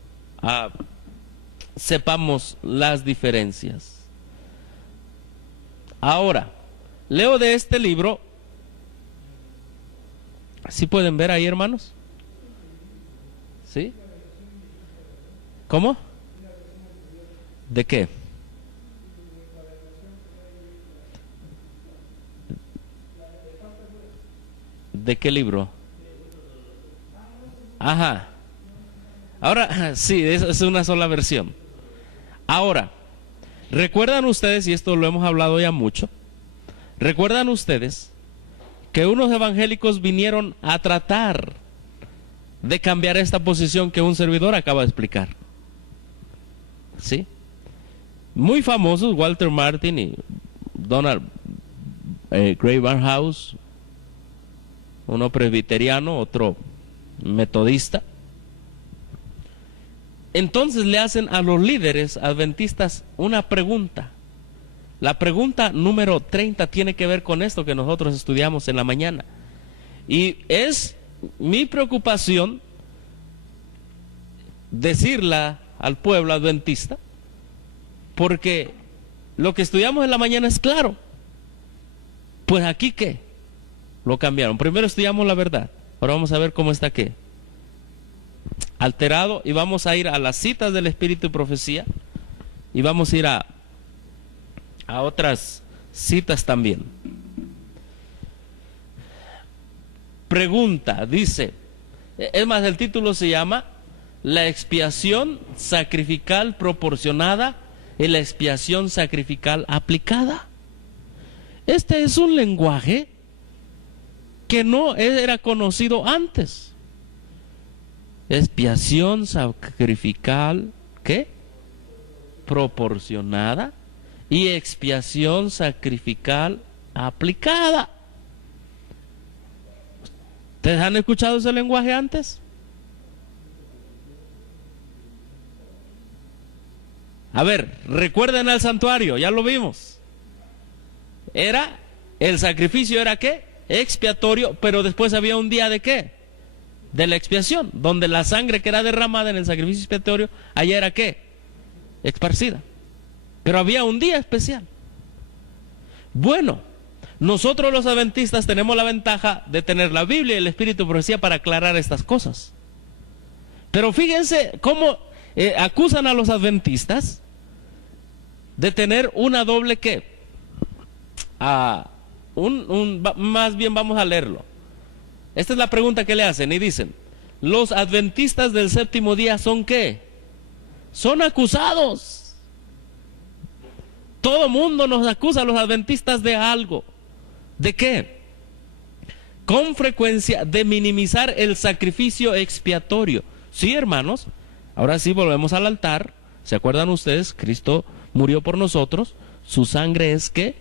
sepamos las diferencias. Ahora, leo de este libro ¿Sí pueden ver ahí, hermanos? ¿Sí? ¿Cómo? ¿De qué? ¿De qué libro? Ajá. Ahora, sí, es una sola versión. Ahora, ¿recuerdan ustedes, y esto lo hemos hablado ya mucho, recuerdan ustedes que unos evangélicos vinieron a tratar de cambiar esta posición que un servidor acaba de explicar? ¿Sí? Muy famosos, Walter Martin y Donald Gray Barnhouse, uno presbiteriano, otro metodista. Entonces le hacen a los líderes adventistas una pregunta. La pregunta número 30 tiene que ver con esto que nosotros estudiamos en la mañana. Y es mi preocupación decirla al pueblo adventista, porque lo que estudiamos en la mañana es claro. Pues aquí, ¿qué? Lo cambiaron. Primero estudiamos la verdad. Ahora vamos a ver cómo está qué. Alterado, y vamos a ir a las citas del Espíritu y Profecía, y vamos a ir a otras citas también. Pregunta, dice, es más, el título se llama La expiación sacrificial proporcionada y la expiación sacrificial aplicada. Este es un lenguaje que no era conocido antes. Expiación sacrificial, ¿qué? Proporcionada y expiación sacrificial aplicada. ¿Ustedes han escuchado ese lenguaje antes? A ver, recuerden al santuario, ya lo vimos. El sacrificio era ¿qué? Expiatorio, pero después había un día de ¿qué? De la expiación, donde la sangre que era derramada en el sacrificio expiatorio, allá era ¿qué? Esparcida. Pero había un día especial. Bueno, nosotros los adventistas tenemos la ventaja de tener la Biblia y el Espíritu de Profecía para aclarar estas cosas. Pero fíjense cómo acusan a los adventistas de tener una doble ¿qué? Más bien vamos a leerlo. Esta es la pregunta que le hacen y dicen, los adventistas del séptimo día son ¿qué? Son acusados. Todo mundo nos acusa a los adventistas de algo. ¿De qué? Con frecuencia de minimizar el sacrificio expiatorio. Sí, hermanos, ahora sí volvemos al altar. ¿Se acuerdan ustedes? Cristo murió por nosotros. Su sangre es ¿qué?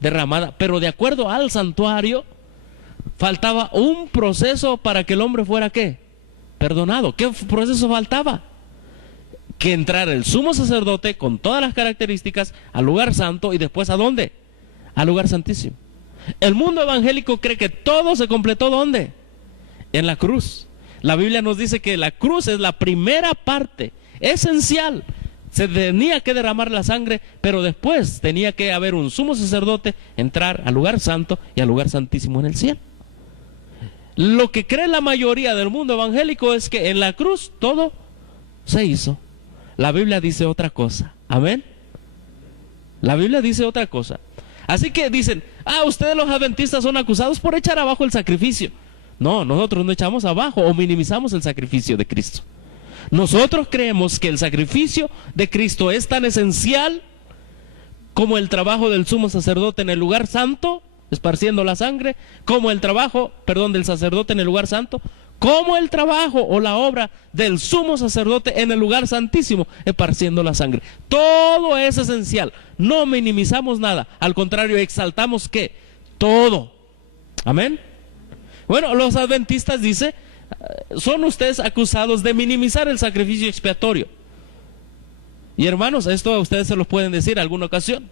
Derramada. Pero de acuerdo al santuario, faltaba un proceso para que el hombre fuera ¿qué? Perdonado. ¿Qué proceso faltaba? Que entrara el sumo sacerdote con todas las características al lugar santo y después ¿a dónde? Al lugar santísimo. El mundo evangélico cree que todo se completó ¿dónde? En la cruz. La Biblia nos dice que la cruz es la primera parte esencial. Se tenía que derramar la sangre, pero después tenía que haber un sumo sacerdote, entrar al lugar santo y al lugar santísimo en el cielo. Lo que cree la mayoría del mundo evangélico es que en la cruz todo se hizo. La Biblia dice otra cosa. Amén. La Biblia dice otra cosa. Así que dicen, ustedes los adventistas son acusados por echar abajo el sacrificio. No, nosotros no echamos abajo o minimizamos el sacrificio de Cristo. Nosotros creemos que el sacrificio de Cristo es tan esencial como el trabajo del sumo sacerdote en el lugar santo, esparciendo la sangre, como el trabajo, del sacerdote en el lugar santo, como el trabajo o la obra del sumo sacerdote en el lugar santísimo, esparciendo la sangre. Todo es esencial, no minimizamos nada, al contrario, exaltamos ¿qué? Todo. Amén. Bueno, los adventistas dicen, son ustedes acusados de minimizar el sacrificio expiatorio. Y hermanos, esto a ustedes se lo pueden decir alguna ocasión.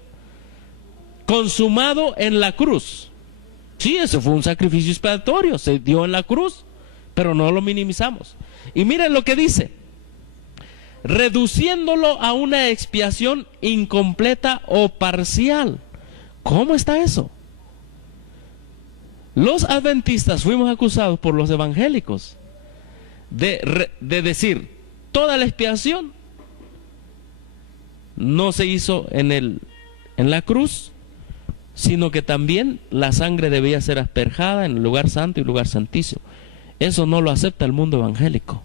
Consumado en la cruz. Sí, ese fue un sacrificio expiatorio, se dio en la cruz, pero no lo minimizamos. Y miren lo que dice: reduciéndolo a una expiación incompleta o parcial. ¿Cómo está eso? Los adventistas fuimos acusados por los evangélicos de decir, toda la expiación no se hizo en la cruz, sino que también la sangre debía ser asperjada en el lugar santo y lugar santísimo. Eso no lo acepta el mundo evangélico.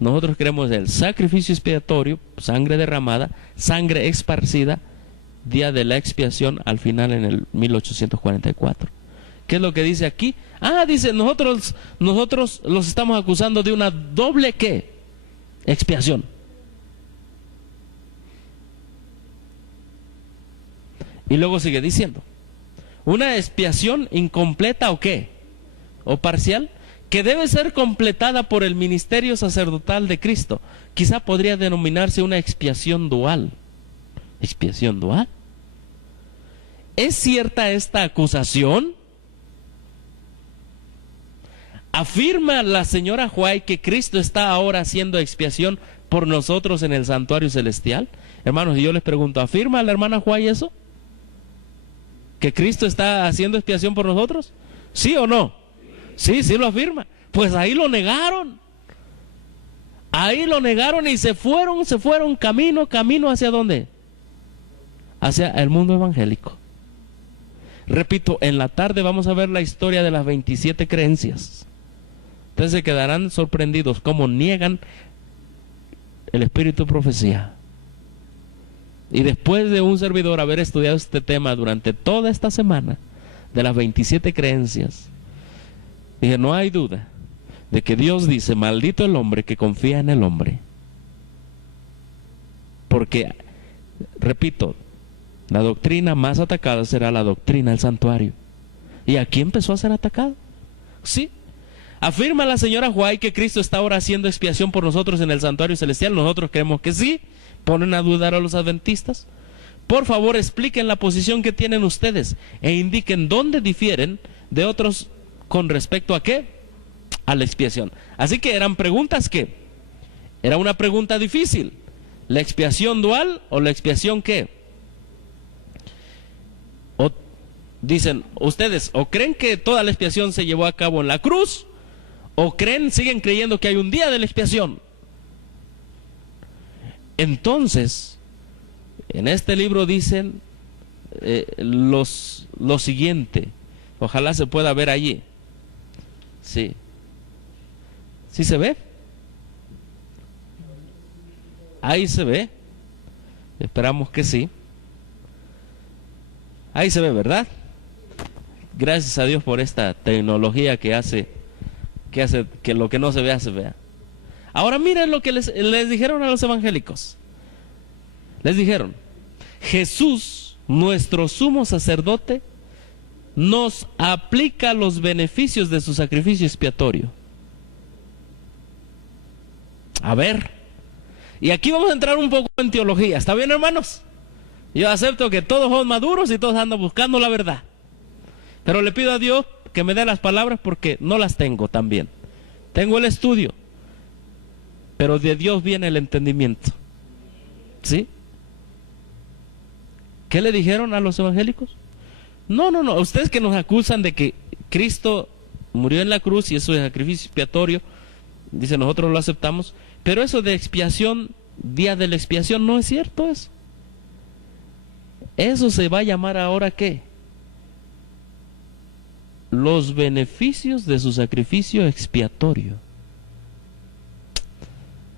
Nosotros creemos en el sacrificio expiatorio, sangre derramada, sangre esparcida, día de la expiación al final en el 1844. ¿Qué es lo que dice aquí? Dice, nosotros los estamos acusando de una doble ¿qué? Expiación. Y luego sigue diciendo, una expiación incompleta o qué, o parcial, que debe ser completada por el ministerio sacerdotal de Cristo. Quizá podría denominarse una expiación dual. ¿Expiación dual? ¿Es cierta esta acusación? ¿Afirma la señora White que Cristo está ahora haciendo expiación por nosotros en el santuario celestial? Hermanos, y yo les pregunto, ¿afirma la hermana White eso? ¿Que Cristo está haciendo expiación por nosotros? ¿Sí o no? Sí, sí lo afirma. Pues ahí lo negaron. Ahí lo negaron y se fueron camino ¿hacia dónde? Hacia el mundo evangélico. Repito, en la tarde vamos a ver la historia de las 27 creencias. Ustedes se quedarán sorprendidos cómo niegan el espíritu de profecía. Y después de un servidor haber estudiado este tema durante toda esta semana, de las 27 creencias, dije, no hay duda de que Dios dice, maldito el hombre que confía en el hombre. Porque, repito, la doctrina más atacada será la doctrina del santuario. ¿Y aquí empezó a ser atacado? Sí. ¿Afirma la señora White que Cristo está ahora haciendo expiación por nosotros en el santuario celestial? Nosotros creemos que sí. ¿Ponen a dudar a los adventistas? Por favor, expliquen la posición que tienen ustedes e indiquen dónde difieren de otros con respecto a qué, a la expiación. Así que eran preguntas que, era una pregunta difícil, ¿la expiación dual o la expiación qué? O dicen ustedes, o creen que toda la expiación se llevó a cabo en la cruz, o siguen creyendo que hay un día de la expiación. Entonces, en este libro dicen lo siguiente, ojalá se pueda ver allí. Sí. ¿Sí se ve? Ahí se ve. Esperamos que sí. Ahí se ve, ¿verdad? Gracias a Dios por esta tecnología que hace que lo que no se vea, se vea. Ahora miren lo que les dijeron a los evangélicos. Les dijeron, Jesús, nuestro sumo sacerdote, nos aplica los beneficios de su sacrificio expiatorio. A ver, y aquí vamos a entrar un poco en teología. ¿Está bien, hermanos? Yo acepto que todos son maduros y todos andan buscando la verdad. Pero le pido a Dios que me dé las palabras porque no las tengo también. Tengo el estudio, pero de Dios viene el entendimiento. ¿Sí? ¿Qué le dijeron a los evangélicos? No, ustedes que nos acusan de que Cristo murió en la cruz y eso es sacrificio expiatorio, dice, nosotros lo aceptamos, pero eso de expiación, día de la expiación, no es cierto eso. Eso se va a llamar ahora ¿qué? Los beneficios de su sacrificio expiatorio.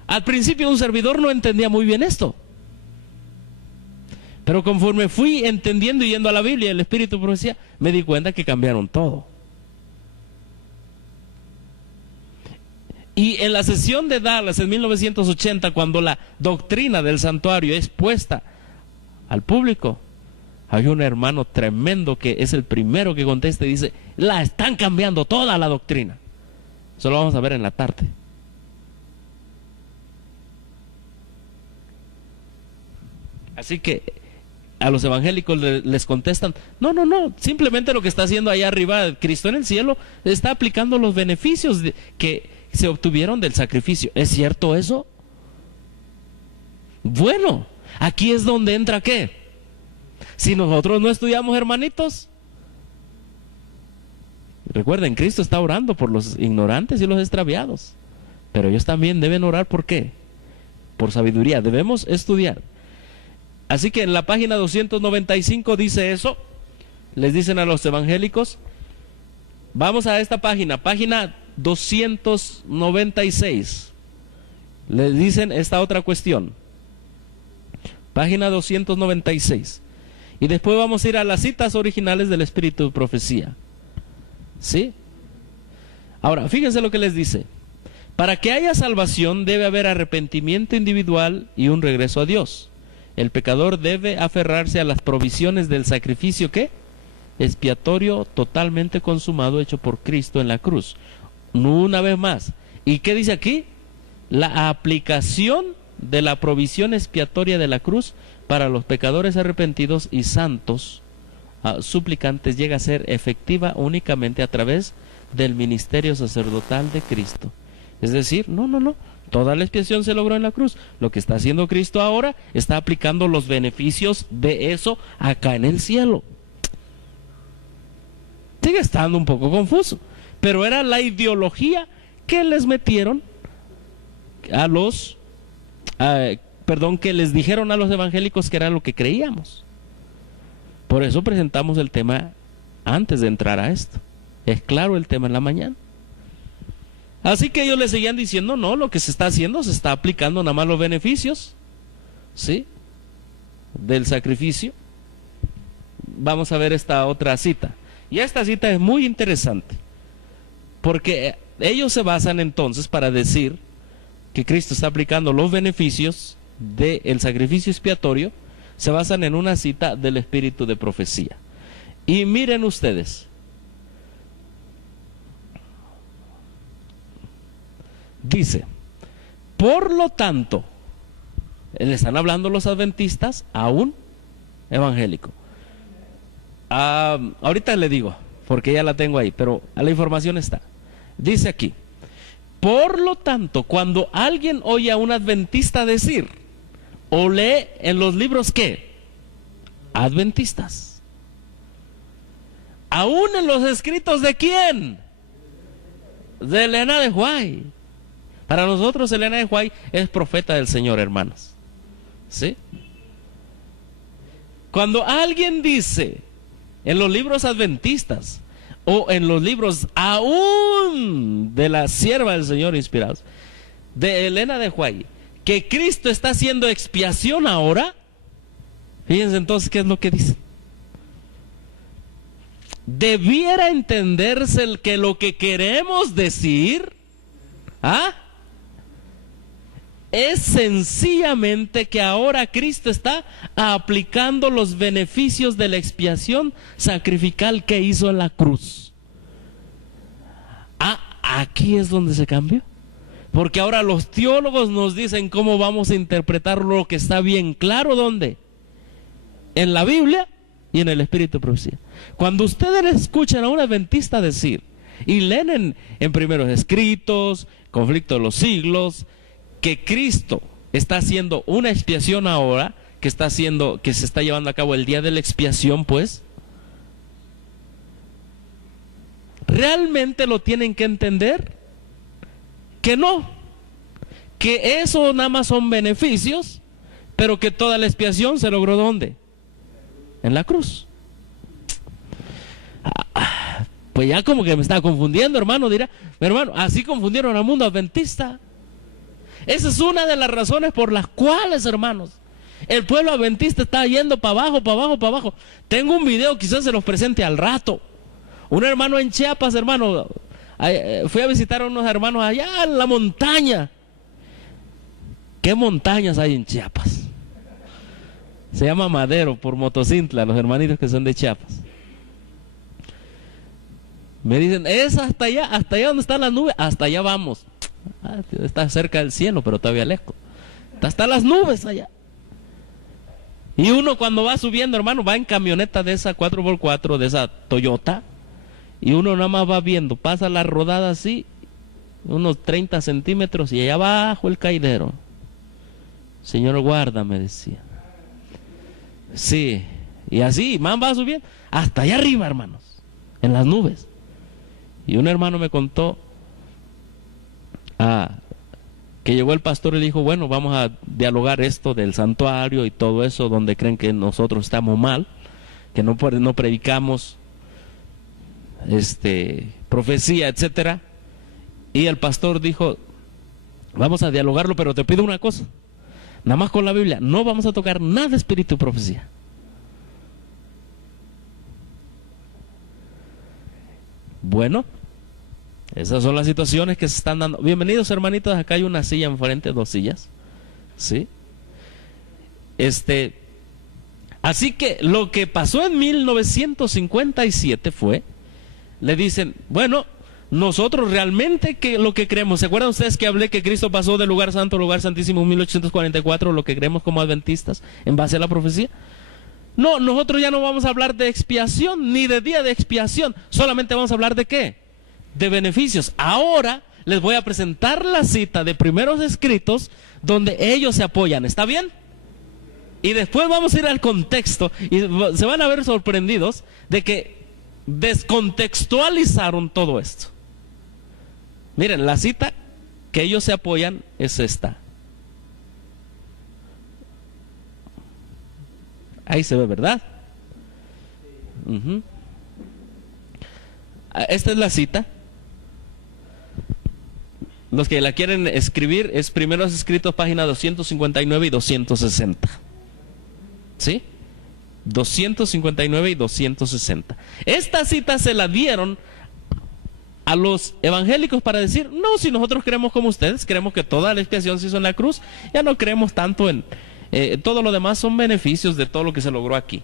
Al principio un servidor no entendía muy bien esto, pero conforme fui entendiendo y yendo a la Biblia, el Espíritu de Profecía, me di cuenta que cambiaron todo. Y en la sesión de Dallas en 1980, cuando la doctrina del santuario es puesta al público, hay un hermano tremendo que es el primero que contesta y dice, la están cambiando toda la doctrina. Eso lo vamos a ver en la tarde. Así que a los evangélicos les contestan, no, simplemente lo que está haciendo allá arriba Cristo en el cielo, está aplicando los beneficios que se obtuvieron del sacrificio. ¿Es cierto eso? Bueno, aquí es donde entra ¿qué? Si nosotros no estudiamos, hermanitos, Recuerden, Cristo está orando por los ignorantes y los extraviados, pero ellos también deben orar. ¿Por qué? Por sabiduría. Debemos estudiar. Así que en la página 295 dice eso. Les dicen a los evangélicos. Vamos a esta página 296. Les dicen esta otra cuestión. Página 296. Y después vamos a ir a las citas originales del Espíritu de Profecía. ¿Sí? Ahora, fíjense lo que les dice. Para que haya salvación debe haber arrepentimiento individual y un regreso a Dios. El pecador debe aferrarse a las provisiones del sacrificio, ¿qué? Expiatorio totalmente consumado, hecho por Cristo en la cruz. Una vez más. ¿Y qué dice aquí? La aplicación de la provisión expiatoria de la cruz para los pecadores arrepentidos y santos suplicantes llega a ser efectiva únicamente a través del ministerio sacerdotal de Cristo. Es decir, no, toda la expiación se logró en la cruz. Lo que está haciendo Cristo ahora está aplicando los beneficios de eso acá en el cielo. Sigue estando un poco confuso, pero era la ideología que les metieron a los, que les dijeron a los evangélicos que era lo que creíamos. Por eso presentamos el tema antes de entrar a esto. Es claro el tema en la mañana. Así que ellos le seguían diciendo, no, lo que se está haciendo, se está aplicando nada más los beneficios, ¿sí?, del sacrificio. Vamos a ver esta otra cita. Y esta cita es muy interesante, porque ellos se basan entonces para decir que Cristo está aplicando los beneficios del sacrificio expiatorio, se basan en una cita del Espíritu de Profecía. Y miren ustedes, dice, por lo tanto, le están hablando los adventistas a un evangélico. Ahorita le digo, porque ya la tengo ahí, pero la información está. Dice aquí, por lo tanto, cuando alguien oye a un adventista decir, o lee en los libros, ¿qué? Adventistas. Aún en los escritos de ¿quién? De Elena de White. Para nosotros Elena de White es profeta del Señor, hermanos. ¿Sí? Cuando alguien dice en los libros adventistas o en los libros aún de la sierva del Señor inspirados, de Elena de White, que Cristo está haciendo expiación ahora, fíjense entonces qué es lo que dice. Debiera entenderse que lo que queremos decir es sencillamente que ahora Cristo está aplicando los beneficios de la expiación sacrificial que hizo en la cruz. Aquí es donde se cambió. Porque ahora los teólogos nos dicen cómo vamos a interpretar lo que está bien claro. ¿Dónde? En la Biblia y en el Espíritu de Profecía. Cuando ustedes escuchan a un adventista decir y leen en primeros escritos, conflicto de los siglos, que Cristo está haciendo una expiación ahora, que se está llevando a cabo el día de la expiación, pues realmente lo tienen que entender que no, que eso nada más son beneficios, pero que toda la expiación se logró ¿dónde? En la cruz. Pues ya como que me está confundiendo, hermano. Dirá, hermano, así confundieron al mundo adventista. Esa es una de las razones por las cuales, hermanos, el pueblo adventista está yendo para abajo, para abajo, para abajo. Tengo un video, quizás se los presente al rato. Un hermano en Chiapas, hermano, fui a visitar a unos hermanos allá en la montaña. ¿Qué montañas hay en Chiapas? Se llama Madero, por Motocintla, los hermanitos que son de Chiapas. Me dicen, es hasta allá donde están las nubes, hasta allá vamos. Está cerca del cielo, pero todavía lejos. Hasta las nubes allá. Y uno cuando va subiendo, hermano, va en camioneta de esa 4x4, de esa Toyota, y uno nada más va viendo, pasa la rodada así, unos 30 centímetros, y allá abajo el caidero. Señor, guarda, me decía. Sí, y así, man va subiendo, hasta allá arriba, hermanos, en las nubes. Y un hermano me contó que llegó el pastor y dijo, bueno, vamos a dialogar esto del santuario y todo eso, donde creen que nosotros estamos mal, que no predicamos profecía, etcétera. Y el pastor dijo, vamos a dialogarlo, pero te pido una cosa, nada más con la Biblia, no vamos a tocar nada de espíritu y profecía. Bueno, esas son las situaciones que se están dando. Bienvenidos, hermanitos, acá hay una silla enfrente, 2 sillas, ¿sí? Así que lo que pasó en 1957 fue, le dicen, bueno, nosotros realmente lo que creemos, ¿se acuerdan ustedes que hablé que Cristo pasó del lugar santo al lugar santísimo en 1844, lo que creemos como adventistas, en base a la profecía? No, nosotros ya no vamos a hablar de expiación, ni de día de expiación, solamente vamos a hablar de ¿qué? De beneficios. Ahora les voy a presentar la cita de primeros escritos donde ellos se apoyan, ¿está bien? Y después vamos a ir al contexto y se van a ver sorprendidos de que descontextualizaron todo esto. Miren, la cita que ellos se apoyan es esta. Ahí se ve, ¿verdad? Esta es la cita. Los que la quieren escribir, es Primeros Escritos, página 259 y 260. ¿Sí? 259 y 260. Esta cita se la dieron a los evangélicos para decir, no, si nosotros creemos como ustedes, creemos que toda la expiación se hizo en la cruz, ya no creemos tanto en... todo lo demás son beneficios de todo lo que se logró aquí.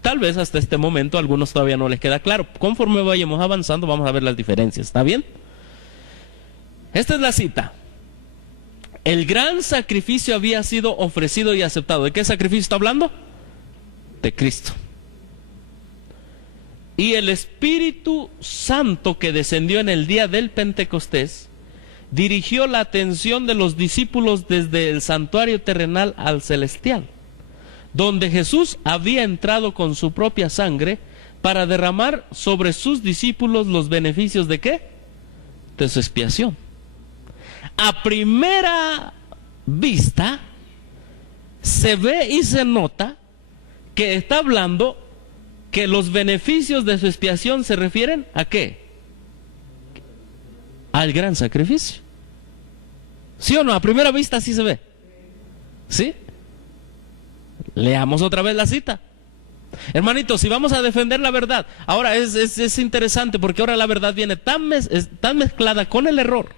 Tal vez hasta este momento a algunos todavía no les queda claro. Conforme vayamos avanzando vamos a ver las diferencias, ¿está bien? Esta es la cita. El gran sacrificio había sido ofrecido y aceptado. ¿De qué sacrificio está hablando? De Cristo. Y el Espíritu Santo que descendió en el día del Pentecostés dirigió la atención de los discípulos desde el santuario terrenal al celestial, donde Jesús había entrado con su propia sangre para derramar sobre sus discípulos los beneficios ¿de qué? De su expiación. A primera vista se ve y se nota que está hablando que los beneficios de su expiación se refieren ¿a qué? Al gran sacrificio. ¿Sí o no? A primera vista sí se ve. ¿Sí? Leamos otra vez la cita. Hermanitos, si vamos a defender la verdad, ahora es interesante porque ahora la verdad viene tan mezclada con el error,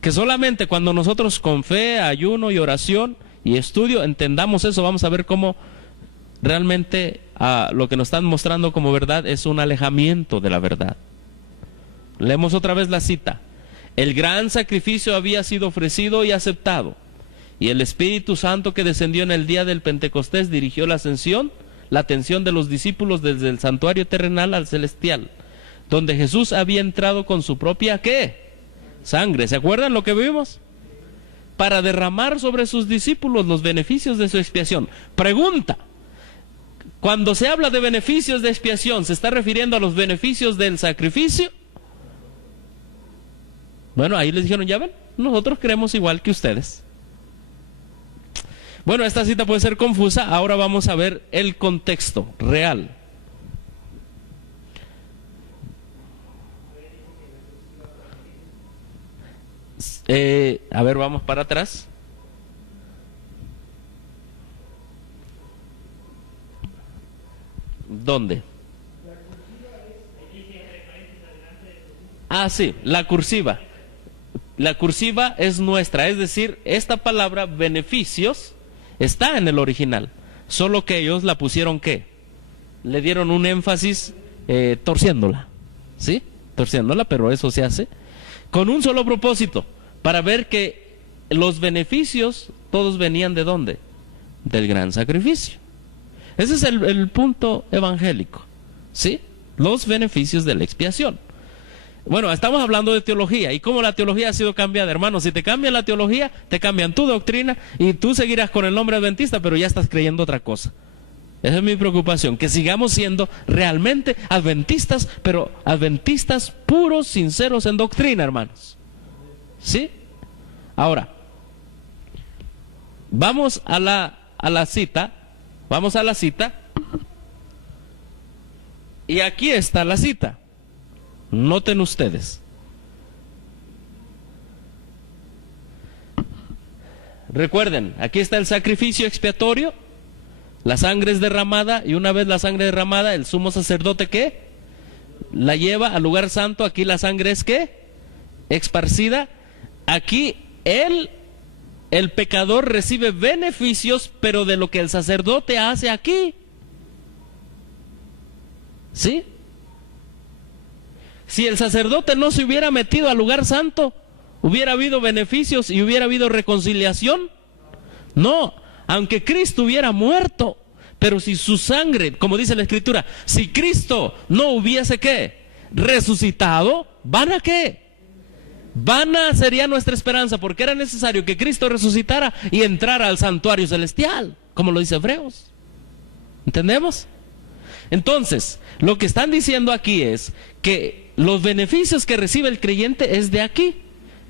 que solamente cuando nosotros con fe, ayuno y oración y estudio entendamos eso, vamos a ver cómo realmente lo que nos están mostrando como verdad es un alejamiento de la verdad. Leemos otra vez la cita. El gran sacrificio había sido ofrecido y aceptado, y el Espíritu Santo que descendió en el día del Pentecostés dirigió la atención de los discípulos desde el santuario terrenal al celestial, donde Jesús había entrado con su propia ¿qué? Sangre. ¿Se acuerdan lo que vimos? Para derramar sobre sus discípulos los beneficios de su expiación. Pregunta: cuando se habla de beneficios de expiación, ¿se está refiriendo a los beneficios del sacrificio? Bueno, ahí les dijeron, ya ven, nosotros creemos igual que ustedes. Bueno, esta cita puede ser confusa. Ahora vamos a ver el contexto real. A ver, vamos para atrás. ¿Dónde? Sí, la cursiva. La cursiva es nuestra, es decir, esta palabra beneficios está en el original, solo que ellos la pusieron ¿qué? Le dieron un énfasis torciéndola, ¿sí? Torciéndola, pero eso se hace con un solo propósito, para ver que los beneficios todos venían ¿de dónde? Del gran sacrificio. Ese es el punto evangélico, ¿sí? Los beneficios de la expiación. Bueno, estamos hablando de teología y cómo la teología ha sido cambiada, hermano. Si te cambian la teología, te cambian tu doctrina y tú seguirás con el nombre adventista, pero ya estás creyendo otra cosa. Esa es mi preocupación, que sigamos siendo realmente adventistas, pero adventistas puros, sinceros en doctrina, hermanos. ¿Sí? Ahora, vamos a la cita, vamos a la cita, y aquí está la cita. Noten ustedes. Recuerden, aquí está el sacrificio expiatorio, la sangre es derramada, y una vez la sangre derramada, el sumo sacerdote, ¿qué? La lleva al lugar santo. Aquí la sangre es, ¿qué? Esparcida. Aquí el pecador recibe beneficios, pero de lo que el sacerdote hace aquí. ¿Sí? Si el sacerdote no se hubiera metido al lugar santo, ¿hubiera habido beneficios y hubiera habido reconciliación? No, aunque Cristo hubiera muerto, pero si su sangre, como dice la Escritura, si Cristo no hubiese, ¿qué? Resucitado, ¿van a qué? Vana sería nuestra esperanza, porque era necesario que Cristo resucitara y entrara al santuario celestial, como lo dice Hebreos. ¿Entendemos? Entonces, lo que están diciendo aquí es que los beneficios que recibe el creyente es de aquí.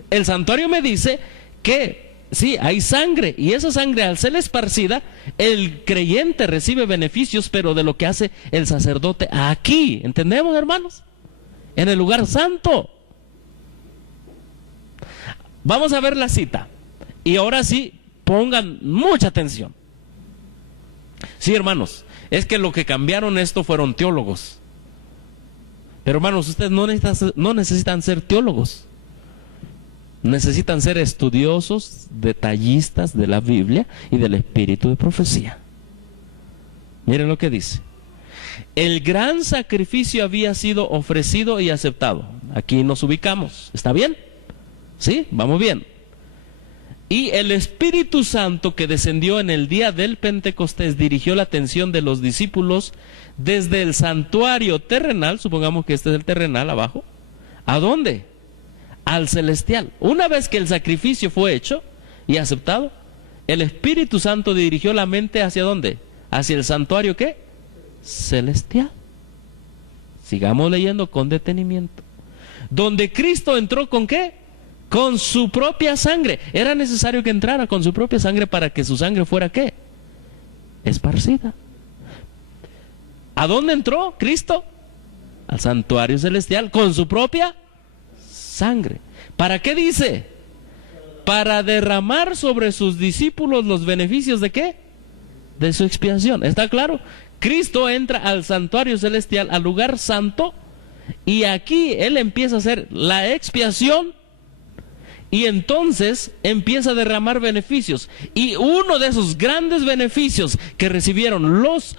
El santuario me dice que sí, hay sangre, y esa sangre, al ser esparcida, el creyente recibe beneficios, pero de lo que hace el sacerdote aquí. ¿Entendemos, hermanos? En el lugar santo. Vamos a ver la cita, y ahora sí, pongan mucha atención. Sí, hermanos, es que lo que cambiaron esto fueron teólogos. Pero hermanos, ustedes no necesitan ser teólogos. Necesitan ser estudiosos, detallistas de la Biblia y del espíritu de profecía. Miren lo que dice. El gran sacrificio había sido ofrecido y aceptado. Aquí nos ubicamos. ¿Está bien? ¿Sí? Vamos bien. Y el Espíritu Santo que descendió en el día del Pentecostés dirigió la atención de los discípulos desde el santuario terrenal, supongamos que este es el terrenal abajo, ¿a dónde? Al celestial. Una vez que el sacrificio fue hecho y aceptado, el Espíritu Santo dirigió la mente ¿hacia dónde? Hacia el santuario, ¿qué? Celestial. Sigamos leyendo con detenimiento. Donde Cristo entró ¿con qué? Con su propia sangre. Era necesario que entrara con su propia sangre para que su sangre fuera ¿qué? Esparcida. ¿A dónde entró Cristo? Al santuario celestial con su propia sangre. ¿Para qué dice? Para derramar sobre sus discípulos los beneficios ¿de qué? De su expiación. ¿Está claro? Cristo entra al santuario celestial, al lugar santo, y aquí Él empieza a hacer la expiación, y entonces empieza a derramar beneficios. Y uno de esos grandes beneficios que recibieron los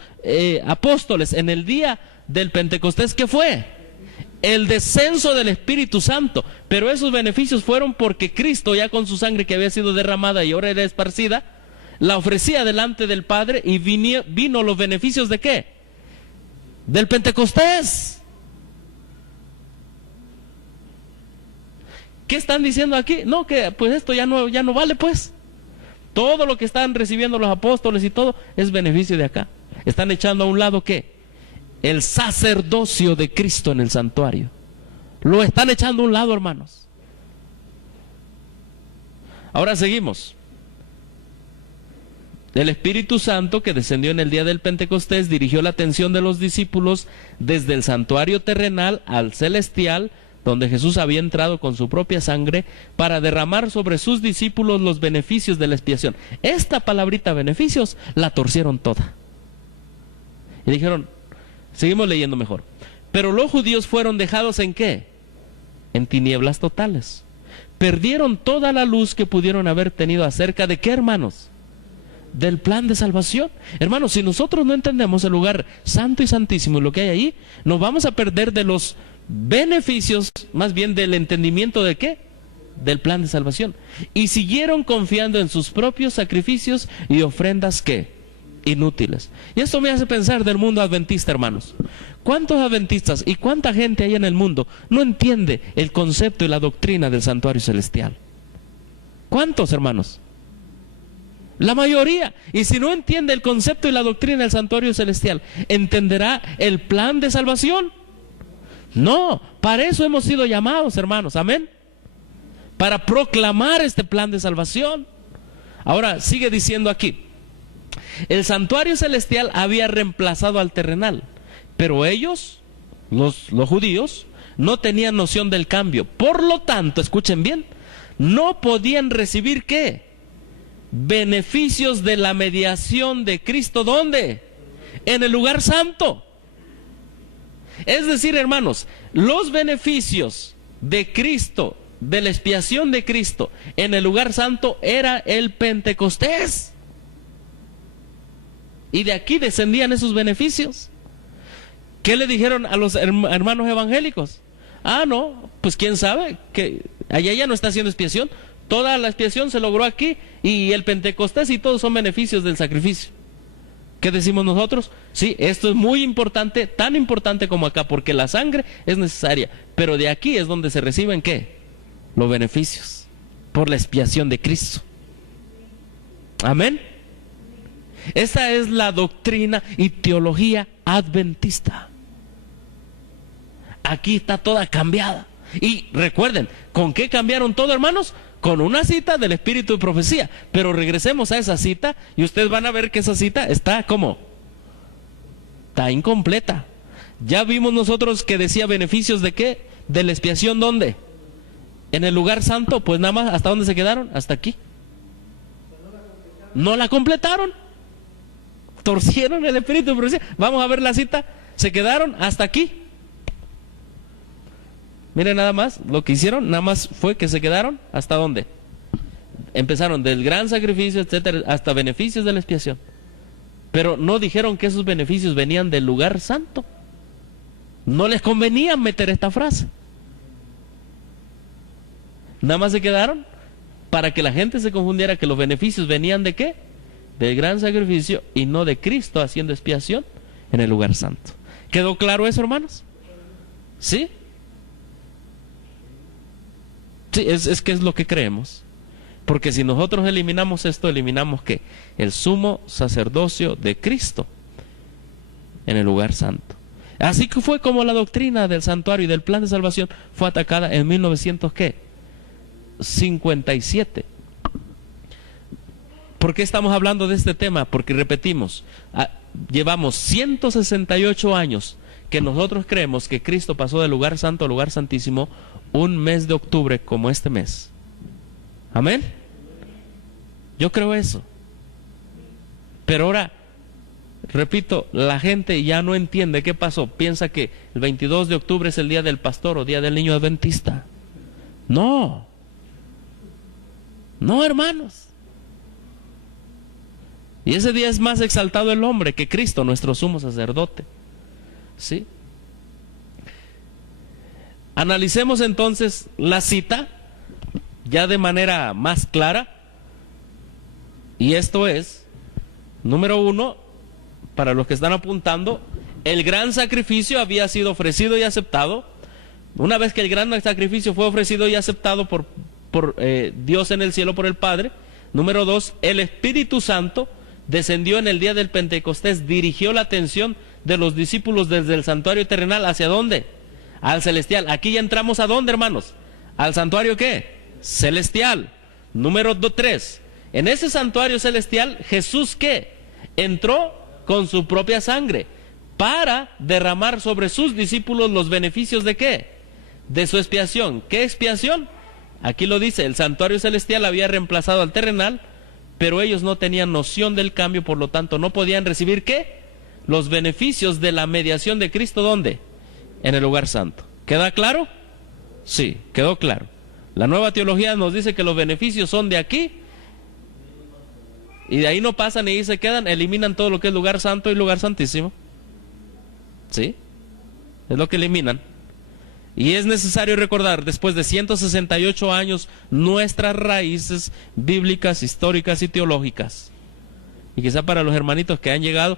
apóstoles en el día del Pentecostés, ¿qué fue? El descenso del Espíritu Santo. Pero esos beneficios fueron porque Cristo, ya con su sangre que había sido derramada y ahora era esparcida, la ofrecía delante del Padre, y vino los beneficios ¿de qué? Del Pentecostés. ¿Qué están diciendo aquí? No, que pues esto ya no vale, pues. Todo lo que están recibiendo los apóstoles y todo es beneficio de acá. Están echando a un lado ¿qué? El sacerdocio de Cristo en el santuario. Lo están echando a un lado, hermanos. Ahora seguimos. El Espíritu Santo que descendió en el día del Pentecostés dirigió la atención de los discípulos desde el santuario terrenal al celestial, donde Jesús había entrado con su propia sangre para derramar sobre sus discípulos los beneficios de la expiación. Esta palabrita beneficios la torcieron toda. Y dijeron, seguimos leyendo mejor. Pero los judíos fueron dejados ¿en qué? En tinieblas totales. Perdieron toda la luz que pudieron haber tenido acerca de ¿qué, hermanos? Del plan de salvación. Hermanos, si nosotros no entendemos el lugar santo y santísimo y lo que hay ahí, nos vamos a perder de los beneficios, más bien del entendimiento de ¿qué? Del plan de salvación. Y siguieron confiando en sus propios sacrificios y ofrendas ¿qué? Inútiles. Y esto me hace pensar del mundo adventista, hermanos. ¿Cuántos adventistas y cuánta gente hay en el mundo no entiende el concepto y la doctrina del santuario celestial? ¿Cuántos, hermanos? La mayoría. Y si no entiende el concepto y la doctrina del santuario celestial, ¿entenderá el plan de salvación? No, para eso hemos sido llamados, hermanos, amén. Para proclamar este plan de salvación. Ahora, sigue diciendo aquí, el santuario celestial había reemplazado al terrenal, pero ellos, los judíos, no tenían noción del cambio. Por lo tanto, escuchen bien, no podían recibir ¿qué? Beneficios de la mediación de Cristo. ¿Dónde? En el lugar santo. Es decir, hermanos, los beneficios de Cristo, de la expiación de Cristo en el lugar santo, era el Pentecostés. Y de aquí descendían esos beneficios. ¿Qué le dijeron a los hermanos evangélicos? Ah, no, pues quién sabe, que allá ya no está haciendo expiación. Toda la expiación se logró aquí, y el Pentecostés y todos son beneficios del sacrificio. ¿Qué decimos nosotros? Sí, esto es muy importante, tan importante como acá, porque la sangre es necesaria, pero de aquí es donde se reciben ¿qué? Los beneficios, por la expiación de Cristo. Amén. Esta es la doctrina y teología adventista. Aquí está toda cambiada. Y recuerden, ¿con qué cambiaron todo, hermanos? Con una cita del Espíritu de Profecía. Pero regresemos a esa cita y ustedes van a ver que esa cita está ¿cómo? Está incompleta. Ya vimos nosotros que decía beneficios de ¿qué? De la expiación. ¿Dónde? En el lugar santo. Pues nada más, ¿hasta dónde se quedaron? Hasta aquí. No la completaron. Torcieron el Espíritu de Profecía. Vamos a ver la cita. Se quedaron hasta aquí. Miren nada más, lo que hicieron, nada más fue que se quedaron, ¿hasta dónde? Empezaron del gran sacrificio, etcétera, hasta beneficios de la expiación. Pero no dijeron que esos beneficios venían del lugar santo. No les convenía meter esta frase. Nada más se quedaron para que la gente se confundiera que los beneficios venían ¿de qué? Del gran sacrificio y no de Cristo haciendo expiación en el lugar santo. ¿Quedó claro eso, hermanos? ¿Sí? Sí, es que es lo que creemos. Porque si nosotros eliminamos esto, eliminamos ¿qué? El sumo sacerdocio de Cristo en el lugar santo. Así que fue como la doctrina del santuario y del plan de salvación fue atacada en 1957. ¿Por qué estamos hablando de este tema? Porque repetimos, llevamos 168 años que nosotros creemos que Cristo pasó del lugar santo al lugar santísimo un mes de octubre como este mes. Amén. Yo creo eso. Pero ahora, repito, la gente ya no entiende qué pasó. Piensa que el 22 de octubre es el día del pastor o día del niño adventista. No. No, hermanos. Y ese día es más exaltado el hombre que Cristo, nuestro sumo sacerdote. ¿Sí? Analicemos entonces la cita ya de manera más clara. Y esto es, número 1, para los que están apuntando, el gran sacrificio había sido ofrecido y aceptado. Una vez que el gran sacrificio fue ofrecido y aceptado por Dios en el cielo, por el Padre. Número 2, el Espíritu Santo descendió en el día del Pentecostés, dirigió la atención de los discípulos desde el santuario terrenal, ¿hacia dónde? Al celestial. Aquí ya entramos ¿a dónde, hermanos? ¿Al santuario qué? Celestial. Número 3. En ese santuario celestial, Jesús ¿qué? Entró con su propia sangre para derramar sobre sus discípulos los beneficios ¿de qué? De su expiación. ¿Qué expiación? Aquí lo dice, el santuario celestial había reemplazado al terrenal, pero ellos no tenían noción del cambio, por lo tanto no podían recibir ¿qué? Los beneficios de la mediación de Cristo. ¿Dónde? En el lugar santo. ¿Queda claro? Sí, quedó claro. La nueva teología nos dice que los beneficios son de aquí y de ahí no pasan y ahí se quedan, eliminan todo lo que es lugar santo y lugar santísimo. ¿Sí? Es lo que eliminan. Y es necesario recordar, después de 168 años, nuestras raíces bíblicas, históricas y teológicas. Y quizá para los hermanitos que han llegado,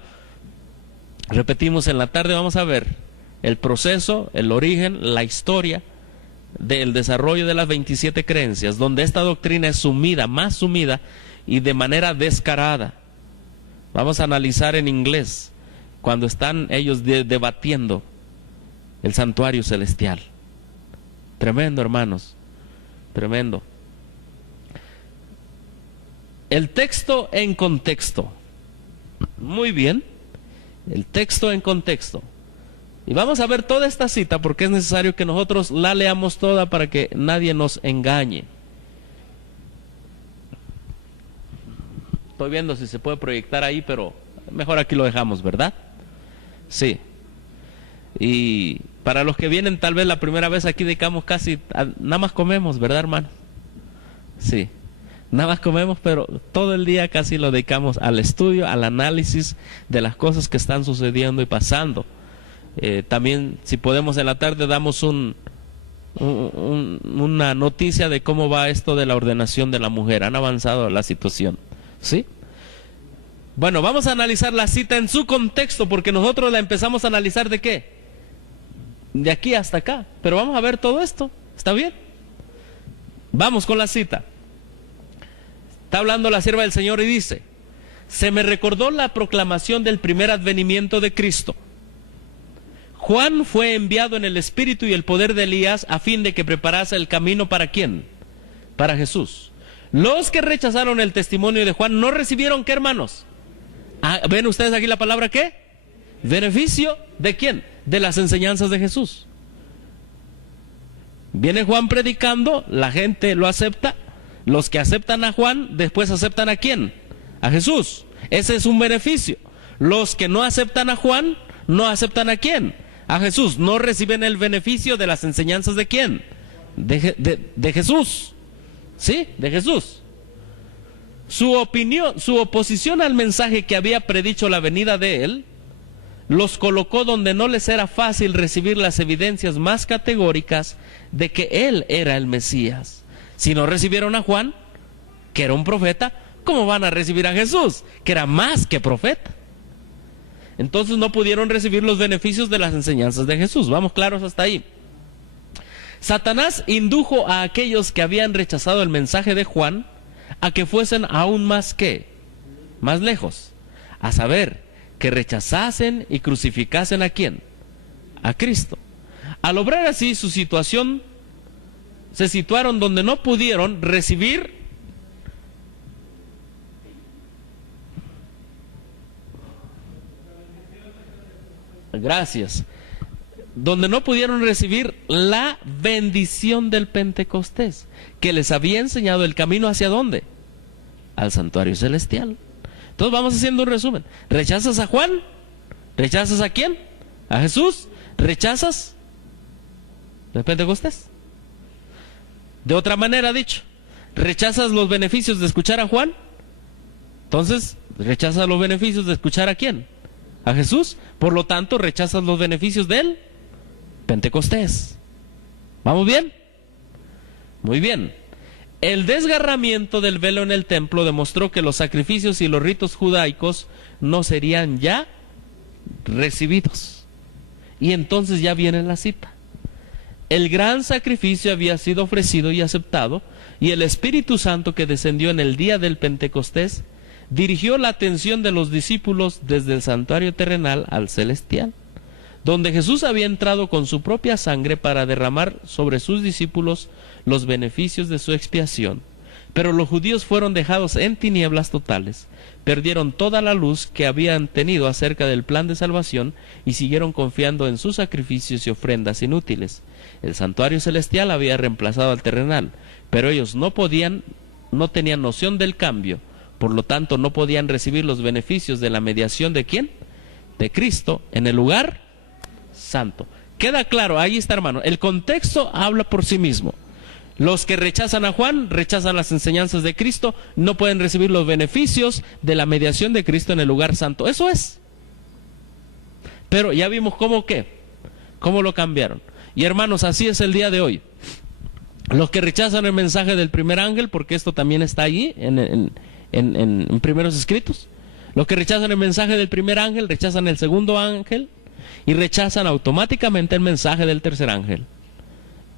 repetimos, en la tarde vamos a ver el proceso, el origen, la historia del desarrollo de las 27 creencias, donde esta doctrina es sumida, más sumida y de manera descarada. Vamos a analizar en inglés cuando están ellos debatiendo el santuario celestial. Tremendo, hermanos, tremendo. El texto en contexto. Muy bien, el texto en contexto. Y vamos a ver toda esta cita porque es necesario que nosotros la leamos toda para que nadie nos engañe. Estoy viendo si se puede proyectar ahí, pero mejor aquí lo dejamos, ¿verdad? Sí. Y para los que vienen tal vez la primera vez aquí dedicamos casi, nada más comemos, ¿verdad, hermano? Sí. Nada más comemos, pero todo el día casi lo dedicamos al estudio, al análisis de las cosas que están sucediendo y pasando. También, si podemos, en la tarde damos una noticia de cómo va esto de la ordenación de la mujer. Han avanzado la situación, ¿sí? Bueno, vamos a analizar la cita en su contexto, porque nosotros la empezamos a analizar ¿de qué? De aquí hasta acá. Pero vamos a ver todo esto, ¿está bien? Vamos con la cita. Está hablando la sierva del Señor y dice: se me recordó la proclamación del primer advenimiento de Cristo. Juan fue enviado en el espíritu y el poder de Elías a fin de que preparase el camino ¿para quién? Para Jesús. Los que rechazaron el testimonio de Juan no recibieron ¿qué, hermanos? ¿Ven ustedes aquí la palabra qué? Beneficio ¿de quién? De las enseñanzas de Jesús. Viene Juan predicando, la gente lo acepta. Los que aceptan a Juan, después aceptan ¿a quién? A Jesús. Ese es un beneficio. Los que no aceptan a Juan, no aceptan ¿a quién? A Jesús. No reciben el beneficio de las enseñanzas ¿de quién? De Jesús. ¿Sí? De Jesús. Su opinión, su oposición al mensaje que había predicho la venida de él, los colocó donde no les era fácil recibir las evidencias más categóricas de que él era el Mesías. Si no recibieron a Juan, que era un profeta, ¿cómo van a recibir a Jesús, que era más que profeta? Entonces no pudieron recibir los beneficios de las enseñanzas de Jesús. Vamos claros hasta ahí. Satanás indujo a aquellos que habían rechazado el mensaje de Juan a que fuesen aún más más lejos, a saber, que rechazasen y crucificasen ¿a quién? A Cristo. Al obrar así, su situación se situaron donde no pudieron recibir donde no pudieron recibir la bendición del Pentecostés, que les había enseñado el camino ¿hacia dónde? Al santuario celestial. Entonces vamos haciendo un resumen. ¿Rechazas a Juan? ¿Rechazas a quién? ¿A Jesús? ¿Rechazas el Pentecostés? De otra manera dicho, ¿rechazas los beneficios de escuchar a Juan? Entonces, ¿rechazas los beneficios de escuchar a quién? A Jesús. Por lo tanto, ¿rechazas los beneficios del Pentecostés? ¿Vamos bien? Muy bien. El desgarramiento del velo en el templo demostró que los sacrificios y los ritos judaicos no serían ya recibidos. Y entonces ya viene la cita. El gran sacrificio había sido ofrecido y aceptado, y el Espíritu Santo que descendió en el día del Pentecostés dirigió la atención de los discípulos desde el santuario terrenal al celestial, donde Jesús había entrado con su propia sangre para derramar sobre sus discípulos los beneficios de su expiación. Pero los judíos fueron dejados en tinieblas totales, perdieron toda la luz que habían tenido acerca del plan de salvación y siguieron confiando en sus sacrificios y ofrendas inútiles. El santuario celestial había reemplazado al terrenal, pero ellos no tenían noción del cambio, por lo tanto no podían recibir los beneficios de la mediación ¿de quién? De Cristo en el lugar santo. Queda claro, ahí está, hermano, el contexto habla por sí mismo. Los que rechazan a Juan, rechazan las enseñanzas de Cristo, no pueden recibir los beneficios de la mediación de Cristo en el lugar santo. Eso es. Pero ya vimos cómo lo cambiaron. Y hermanos, así es el día de hoy. Los que rechazan el mensaje del primer ángel, porque esto también está allí en primeros escritos. Los que rechazan el mensaje del primer ángel, rechazan el segundo ángel y rechazan automáticamente el mensaje del tercer ángel.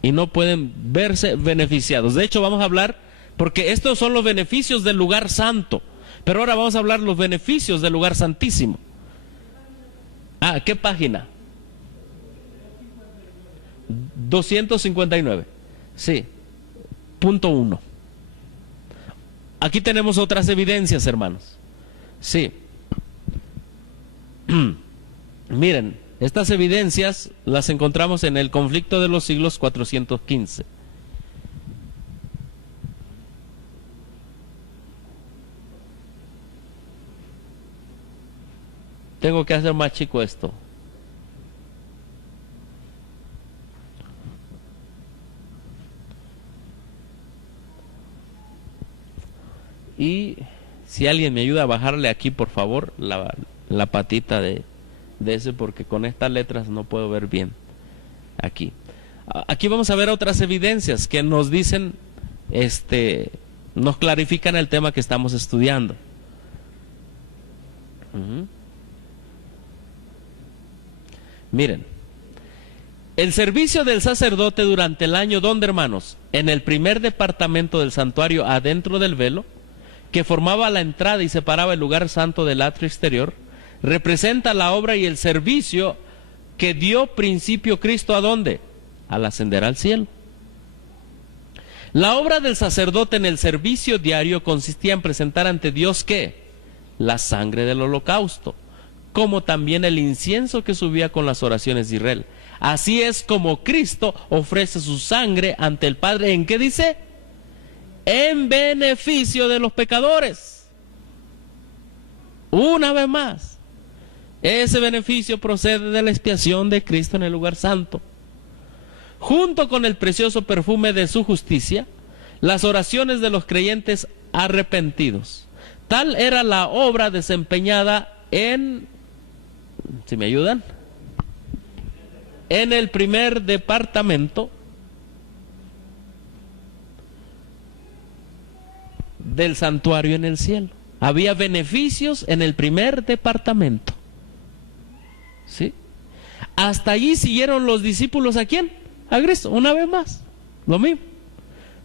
Y no pueden verse beneficiados. De hecho, vamos a hablar Porque estos son los beneficios del lugar santo. Pero ahora vamos a hablar los beneficios del lugar santísimo. Ah, ¿qué página? 259. Sí. Punto 1. Aquí tenemos otras evidencias, hermanos. Sí. Miren, estas evidencias las encontramos en el conflicto de los siglos 415. Tengo que hacer más chico esto. Y si alguien me ayuda a bajarle aquí, por favor, la patita de ese, porque con estas letras no puedo ver bien. Aquí. Aquí vamos a ver otras evidencias que nos dicen, nos clarifican el tema que estamos estudiando. Miren, el servicio del sacerdote durante el año, ¿dónde, hermanos? En el primer departamento del santuario, adentro del velo, que formaba la entrada y separaba el lugar santo del atrio exterior, representa la obra y el servicio que dio principio Cristo, ¿a dónde? Al ascender al cielo. La obra del sacerdote en el servicio diario consistía en presentar ante Dios, ¿qué? La sangre del holocausto, como también el incienso que subía con las oraciones de Israel. Así es como Cristo ofrece su sangre ante el Padre, ¿en qué dice? En beneficio de los pecadores. Una vez más, ese beneficio procede de la expiación de Cristo en el lugar santo. Junto con el precioso perfume de su justicia, las oraciones de los creyentes arrepentidos. Tal era la obra desempeñada en, ¿si me ayudan? En el primer departamento del santuario en el cielo. Había beneficios en el primer departamento. ¿Sí? Hasta allí siguieron los discípulos, ¿a quién? A Cristo, una vez más. Lo mismo.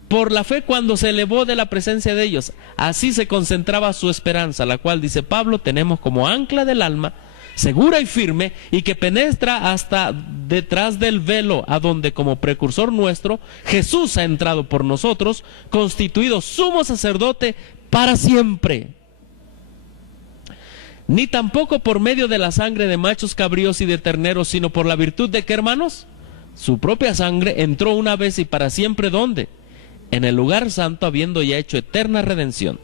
Por la fe cuando se elevó de la presencia de ellos. Así se concentraba su esperanza, la cual, dice Pablo, tenemos como ancla del alma, segura y firme, y que penetra hasta detrás del velo, a donde como precursor nuestro Jesús ha entrado por nosotros, constituido sumo sacerdote para siempre. Ni tampoco por medio de la sangre de machos cabríos y de terneros, sino por la virtud de ¿qué, hermanos? Su propia sangre entró una vez y para siempre, ¿dónde? En el lugar santo, habiendo ya hecho eterna redención.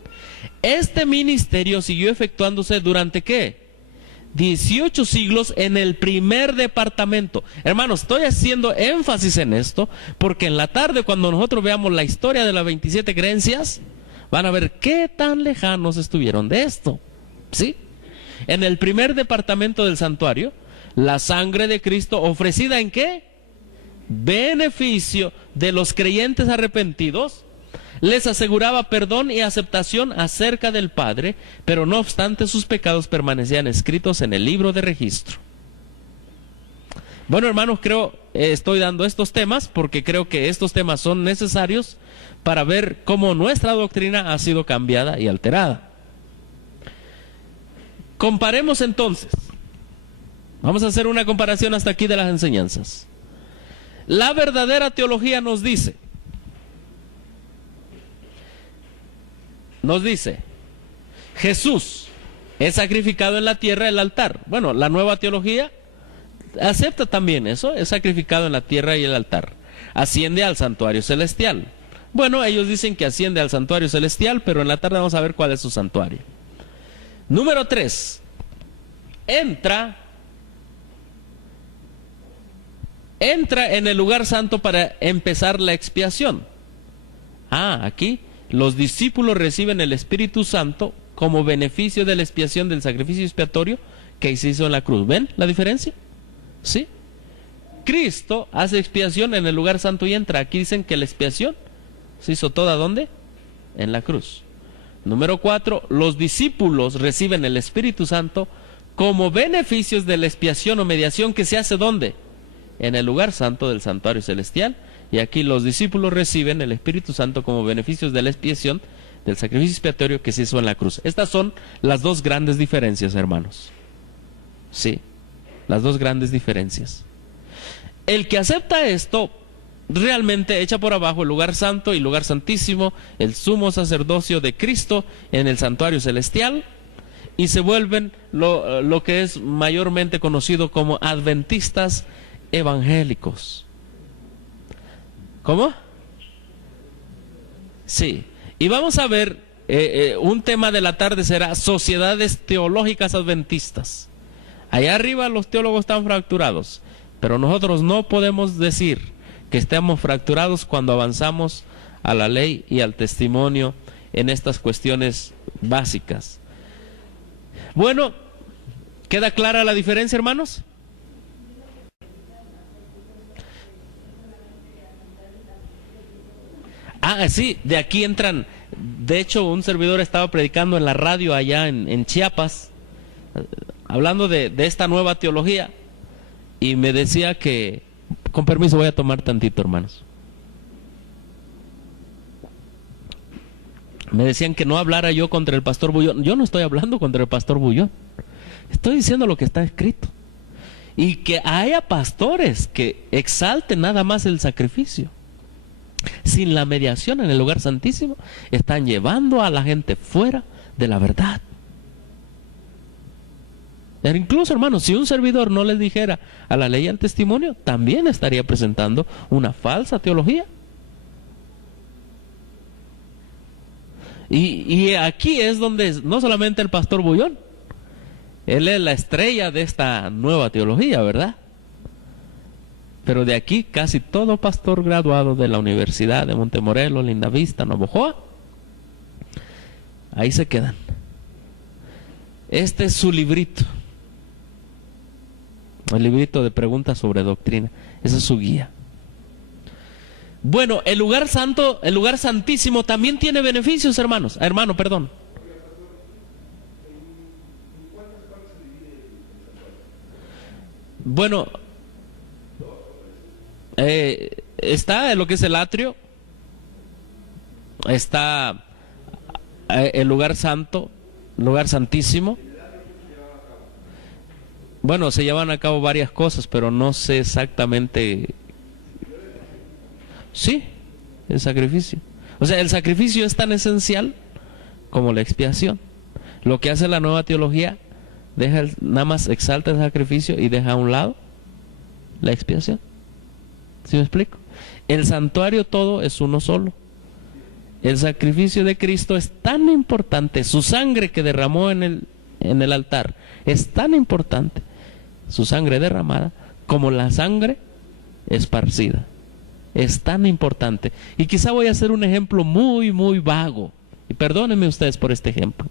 Este ministerio siguió efectuándose durante ¿qué? 18 siglos en el primer departamento. Hermanos, estoy haciendo énfasis en esto porque en la tarde, cuando nosotros veamos la historia de las 27 creencias, van a ver qué tan lejanos estuvieron de esto. ¿Sí? En el primer departamento del santuario, la sangre de Cristo ofrecida ¿en qué? Beneficio de los creyentes arrepentidos, les aseguraba perdón y aceptación acerca del Padre, pero no obstante sus pecados permanecían escritos en el libro de registro. Bueno, hermanos, estoy dando estos temas porque creo que estos temas son necesarios para ver cómo nuestra doctrina ha sido cambiada y alterada. Comparemos entonces. Vamos a hacer una comparación hasta aquí de las enseñanzas. La verdadera teología nos dice, Jesús es sacrificado en la tierra, el altar. Bueno, la nueva teología acepta también eso, es sacrificado en la tierra y el altar. Asciende al santuario celestial. Bueno, ellos dicen que asciende al santuario celestial, pero en la tarde vamos a ver cuál es su santuario. Número 3. Entra en el lugar santo para empezar la expiación. Aquí los discípulos reciben el Espíritu Santo como beneficio de la expiación del sacrificio expiatorio que se hizo en la cruz. ¿Ven la diferencia? ¿Sí? Cristo hace expiación en el lugar santo y entra. Aquí dicen que la expiación se hizo toda, ¿dónde? En la cruz. Número 4, los discípulos reciben el Espíritu Santo como beneficios de la expiación o mediación que se hace, ¿dónde? En el lugar santo del santuario celestial, y aquí los discípulos reciben el Espíritu Santo como beneficios de la expiación, del sacrificio expiatorio que se hizo en la cruz. Estas son las dos grandes diferencias, hermanos. Sí, las dos grandes diferencias. El que acepta esto realmente echa por abajo el lugar santo y lugar santísimo, el sumo sacerdocio de Cristo en el santuario celestial, y se vuelven lo que es mayormente conocido como adventistas evangélicos. ¿Cómo? Sí. Y vamos a ver, un tema de la tarde será sociedades teológicas adventistas. Allá arriba los teólogos están fracturados, pero nosotros no podemos decir que estemos fracturados cuando avanzamos a la ley y al testimonio en estas cuestiones básicas. Bueno, ¿queda clara la diferencia, hermanos? Ah, sí, de aquí entran. De hecho, un servidor estaba predicando en la radio allá en Chiapas, hablando de esta nueva teología, y me decía que, con permiso, voy a tomar tantito, hermanos. Me decían que no hablara yo contra el pastor Bullón. Yo no estoy hablando contra el pastor Bullón. Estoy diciendo lo que está escrito. Y que haya pastores que exalten nada más el sacrificio, sin la mediación en el lugar santísimo, están llevando a la gente fuera de la verdad. Pero incluso, hermanos, si un servidor no les dijera a la ley y al testimonio, también estaría presentando una falsa teología. Y aquí es donde no solamente el pastor Bullón, él es la estrella de esta nueva teología, ¿verdad? Pero de aquí casi todo pastor graduado de la Universidad de Montemorelos, Lindavista, Navojoa, ahí se quedan. Este es su librito, el librito de preguntas sobre doctrina. Esa es su guía. Bueno, el lugar santo, el lugar santísimo también tiene beneficios, hermanos. Hermano, perdón. Bueno, está lo que es el atrio, está el lugar santo, lugar santísimo. Bueno, se llevan a cabo varias cosas, pero no sé exactamente. Sí, el sacrificio. O sea, el sacrificio es tan esencial como la expiación. Lo que hace la nueva teología, nada más exalta el sacrificio y deja a un lado la expiación. ¿Sí me explico? El santuario todo es uno solo. El sacrificio de Cristo es tan importante, su sangre que derramó en el altar es tan importante, su sangre derramada, como la sangre esparcida. Es tan importante. Y quizá voy a hacer un ejemplo muy, muy vago. Y perdónenme ustedes por este ejemplo.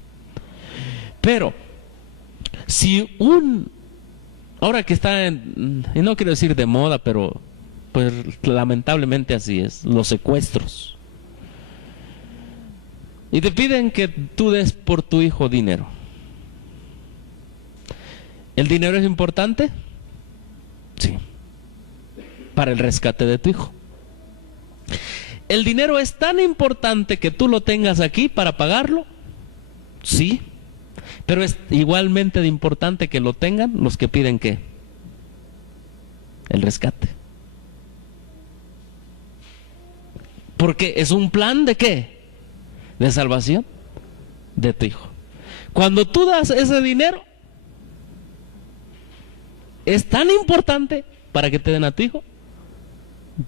Pero, si ahora que está y no quiero decir de moda, pero pues lamentablemente así es, los secuestros. Y te piden que tú des por tu hijo dinero. ¿El dinero es importante? Sí. Para el rescate de tu hijo. ¿El dinero es tan importante que tú lo tengas aquí para pagarlo? Sí. Pero es igualmente de importante que lo tengan los que piden ¿qué? El rescate. Porque es un plan ¿de qué? De salvación de tu hijo. Cuando tú das ese dinero, es tan importante para que te den a tu hijo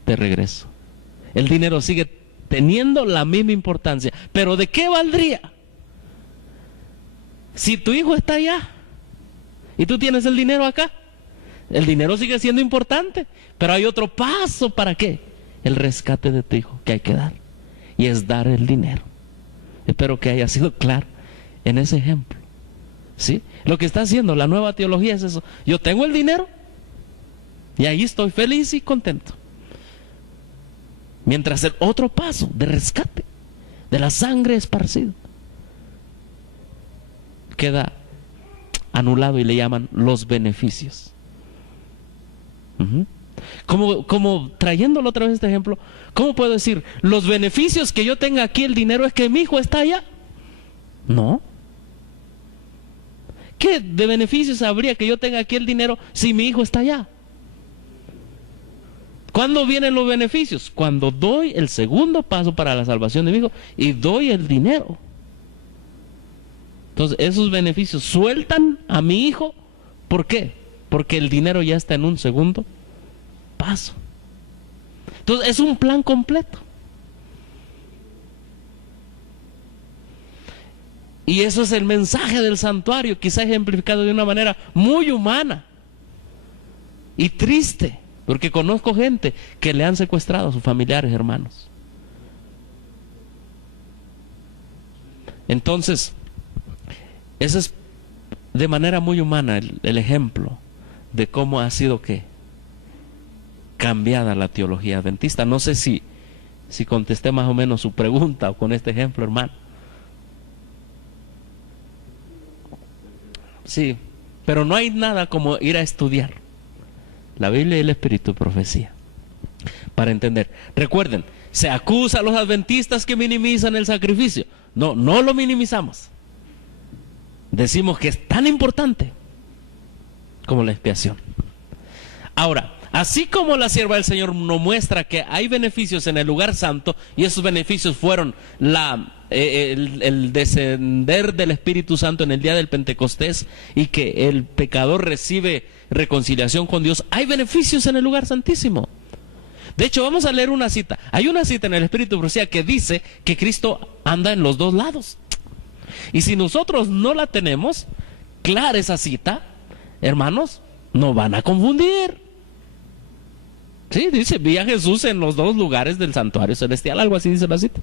de regreso. El dinero sigue teniendo la misma importancia. Pero ¿de qué valdría si tu hijo está allá y tú tienes el dinero acá? El dinero sigue siendo importante, pero hay otro paso. ¿Para qué? El rescate de tu hijo que hay que dar, y es dar el dinero. Espero que haya sido claro en ese ejemplo. ¿Sí? Lo que está haciendo la nueva teología es eso. Yo tengo el dinero y ahí estoy feliz y contento. Mientras el otro paso de rescate de la sangre esparcida queda anulado y le llaman los beneficios. Como trayéndolo otra vez este ejemplo, ¿cómo puedo decir? Los beneficios que yo tenga aquí, el dinero, es que mi hijo está allá. No. ¿Qué de beneficios habría que yo tenga aquí el dinero si mi hijo está allá? ¿Cuándo vienen los beneficios? Cuando doy el segundo paso para la salvación de mi hijo y doy el dinero. Entonces esos beneficios sueltan a mi hijo. ¿Por qué? Porque el dinero ya está en un segundo paso. Entonces es un plan completo. Y eso es el mensaje del santuario, quizá ejemplificado de una manera muy humana y triste, porque conozco gente que le han secuestrado a sus familiares, hermanos. Entonces, ese es de manera muy humana el ejemplo de cómo ha sido cambiada la teología adventista. No sé si contesté más o menos su pregunta o con este ejemplo, hermano. Sí, pero no hay nada como ir a estudiar la Biblia y el Espíritu de Profecía para entender. Recuerden, se acusa a los adventistas que minimizan el sacrificio. No lo minimizamos. Decimos que es tan importante como la expiación. Ahora, así como la sierva del Señor nos muestra que hay beneficios en el lugar santo, y esos beneficios fueron el descender del Espíritu Santo en el día del Pentecostés, y que el pecador recibe reconciliación con Dios, hay beneficios en el lugar santísimo. De hecho, vamos a leer una cita. Hay una cita en el Espíritu de Profecía que dice que Cristo anda en los dos lados. Y si nosotros no la tenemos clara esa cita, hermanos, nos van a confundir. Sí, dice, vi a Jesús en los dos lugares del santuario celestial, algo así dice la cita.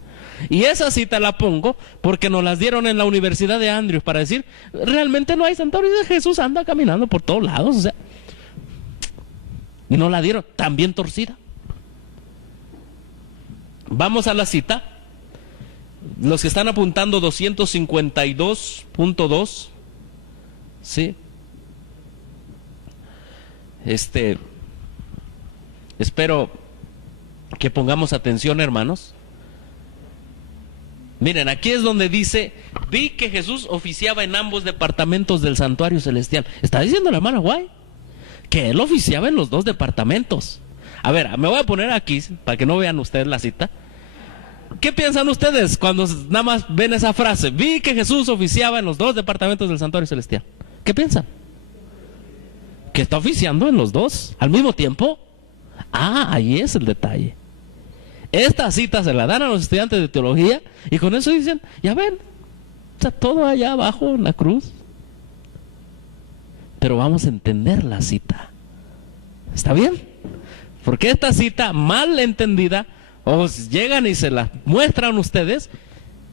Y esa cita la pongo porque nos las dieron en la Universidad de Andrews para decir, realmente no hay santuario, Jesús anda caminando por todos lados, o sea. Y nos la dieron también torcida. Vamos a la cita. Los que están apuntando 252.2, ¿sí? Espero que pongamos atención, hermanos. Miren, aquí es donde dice, vi que Jesús oficiaba en ambos departamentos del santuario celestial. Está diciendo la hermana Guay que él oficiaba en los dos departamentos. A ver, me voy a poner aquí para que no vean ustedes la cita. ¿Qué piensan ustedes cuando nada más ven esa frase? Vi que Jesús oficiaba en los dos departamentos del santuario celestial. ¿Qué piensan? ¿Que está oficiando en los dos al mismo tiempo? Ah, ahí es el detalle. Esta cita se la dan a los estudiantes de teología y con eso dicen, ya ven, está todo allá abajo en la cruz. Pero vamos a entender la cita. ¿Está bien? Porque esta cita mal entendida, os llegan y se la muestran ustedes,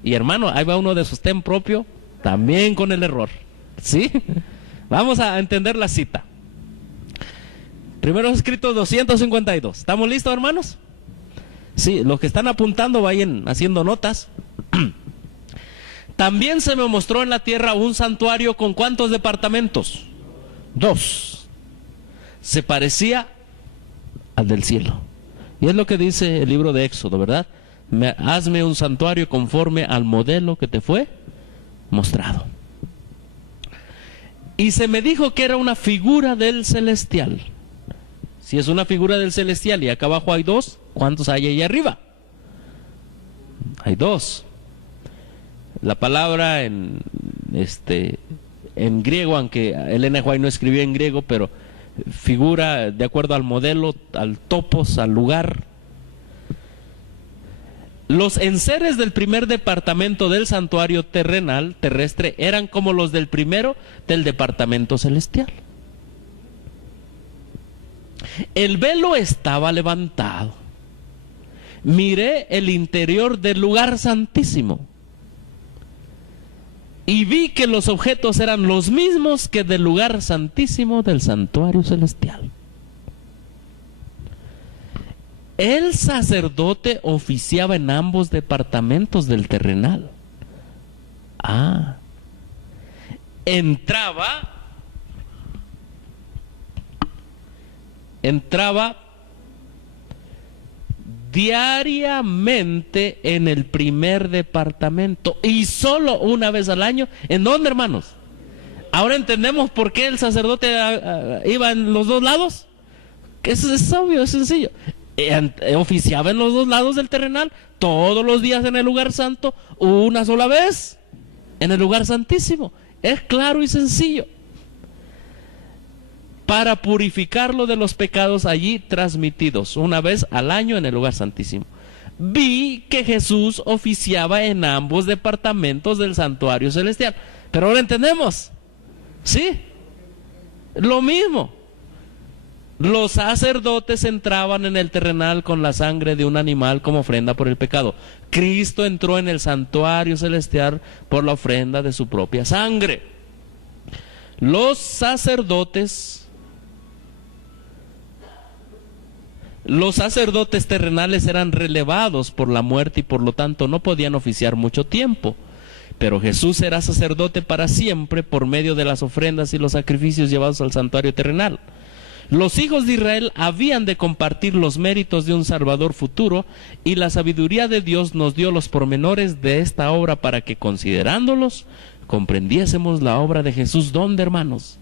y hermano, ahí va uno de sostén propio, también con el error. ¿Sí? Vamos a entender la cita. Primeros escritos 252. ¿Estamos listos, hermanos? Sí, los que están apuntando vayan haciendo notas. También se me mostró en la tierra un santuario con ¿cuántos departamentos? 2. Se parecía al del cielo. Y es lo que dice el libro de Éxodo, ¿verdad? Hazme un santuario conforme al modelo que te fue mostrado. Y se me dijo que era una figura del celestial. Si es una figura del celestial y acá abajo hay 2, ¿cuántos hay ahí arriba? Hay 2. La palabra en griego, aunque Elena White no escribió en griego, pero figura de acuerdo al modelo, al topos, al lugar. Los enseres del primer departamento del santuario terrestre eran como los del primero del departamento celestial. El velo estaba levantado. Miré el interior del lugar santísimo y vi que los objetos eran los mismos que del lugar santísimo del santuario celestial. El sacerdote oficiaba en ambos departamentos del terrenal. Entraba diariamente en el primer departamento y solo una vez al año. ¿En dónde, hermanos? Ahora entendemos por qué el sacerdote iba en los dos lados. Eso es obvio, es sencillo. Oficiaba en los dos lados del terrenal, todos los días en el lugar santo, una sola vez en el lugar santísimo. Es claro y sencillo. Para purificarlo de los pecados allí transmitidos una vez al año en el lugar santísimo. Vi que Jesús oficiaba en ambos departamentos del santuario celestial. Pero ahora entendemos, ¿sí? Lo mismo. Los sacerdotes entraban en el terrenal con la sangre de un animal como ofrenda por el pecado. Cristo entró en el santuario celestial por la ofrenda de su propia sangre. Los sacerdotes terrenales eran relevados por la muerte y por lo tanto no podían oficiar mucho tiempo. Pero Jesús era sacerdote para siempre por medio de las ofrendas y los sacrificios llevados al santuario terrenal. Los hijos de Israel habían de compartir los méritos de un Salvador futuro, y la sabiduría de Dios nos dio los pormenores de esta obra para que, considerándolos, comprendiésemos la obra de Jesús. ¿Dónde, hermanos?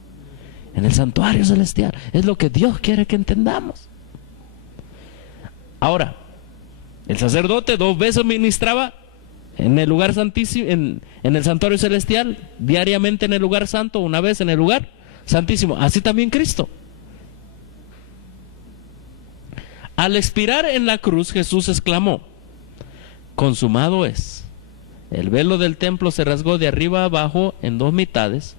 En el santuario celestial. Es lo que Dios quiere que entendamos. Ahora, el sacerdote 2 veces ministraba en el lugar santísimo, en el santuario celestial, diariamente en el lugar santo, una vez en el lugar santísimo. Así también Cristo. Al expirar en la cruz, Jesús exclamó: consumado es. El velo del templo se rasgó de arriba a abajo en 2 mitades,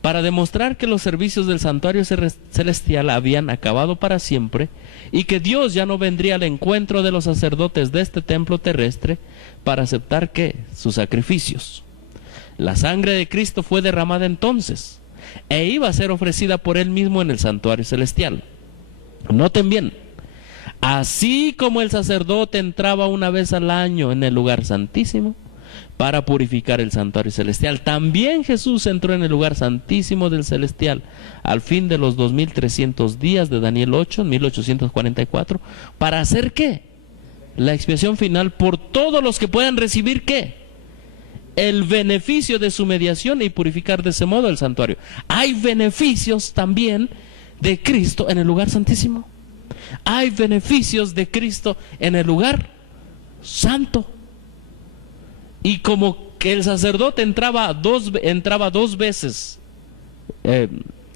para demostrar que los servicios del santuario celestial habían acabado para siempre, y que Dios ya no vendría al encuentro de los sacerdotes de este templo terrestre para aceptar ¿qué? Sus sacrificios. La sangre de Cristo fue derramada entonces, e iba a ser ofrecida por Él mismo en el santuario celestial. Noten bien, así como el sacerdote entraba una vez al año en el lugar santísimo para purificar el santuario celestial, también Jesús entró en el lugar santísimo del celestial al fin de los 2300 días de Daniel 8, en 1844, para hacer ¿qué? La expiación final por todos los que puedan recibir ¿qué? El beneficio de su mediación y purificar de ese modo el santuario. Hay beneficios también de Cristo en el lugar santísimo. Hay beneficios de Cristo en el lugar santo. Y como que el sacerdote entraba dos veces,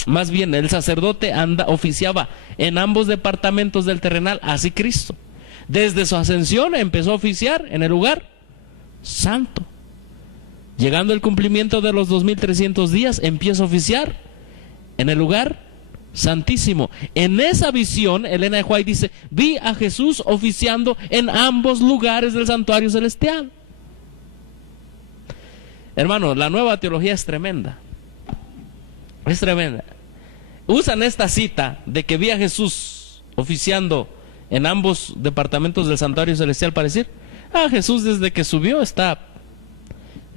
más bien el sacerdote oficiaba en ambos departamentos del terrenal, así Cristo. Desde su ascensión empezó a oficiar en el lugar santo. Llegando el cumplimiento de los 2300 días, empieza a oficiar en el lugar santísimo. En esa visión, Elena de White dice: vi a Jesús oficiando en ambos lugares del santuario celestial. Hermanos, la nueva teología es tremenda. Es tremenda. Usan esta cita de que vi a Jesús oficiando en ambos departamentos del santuario celestial para decir: Jesús desde que subió está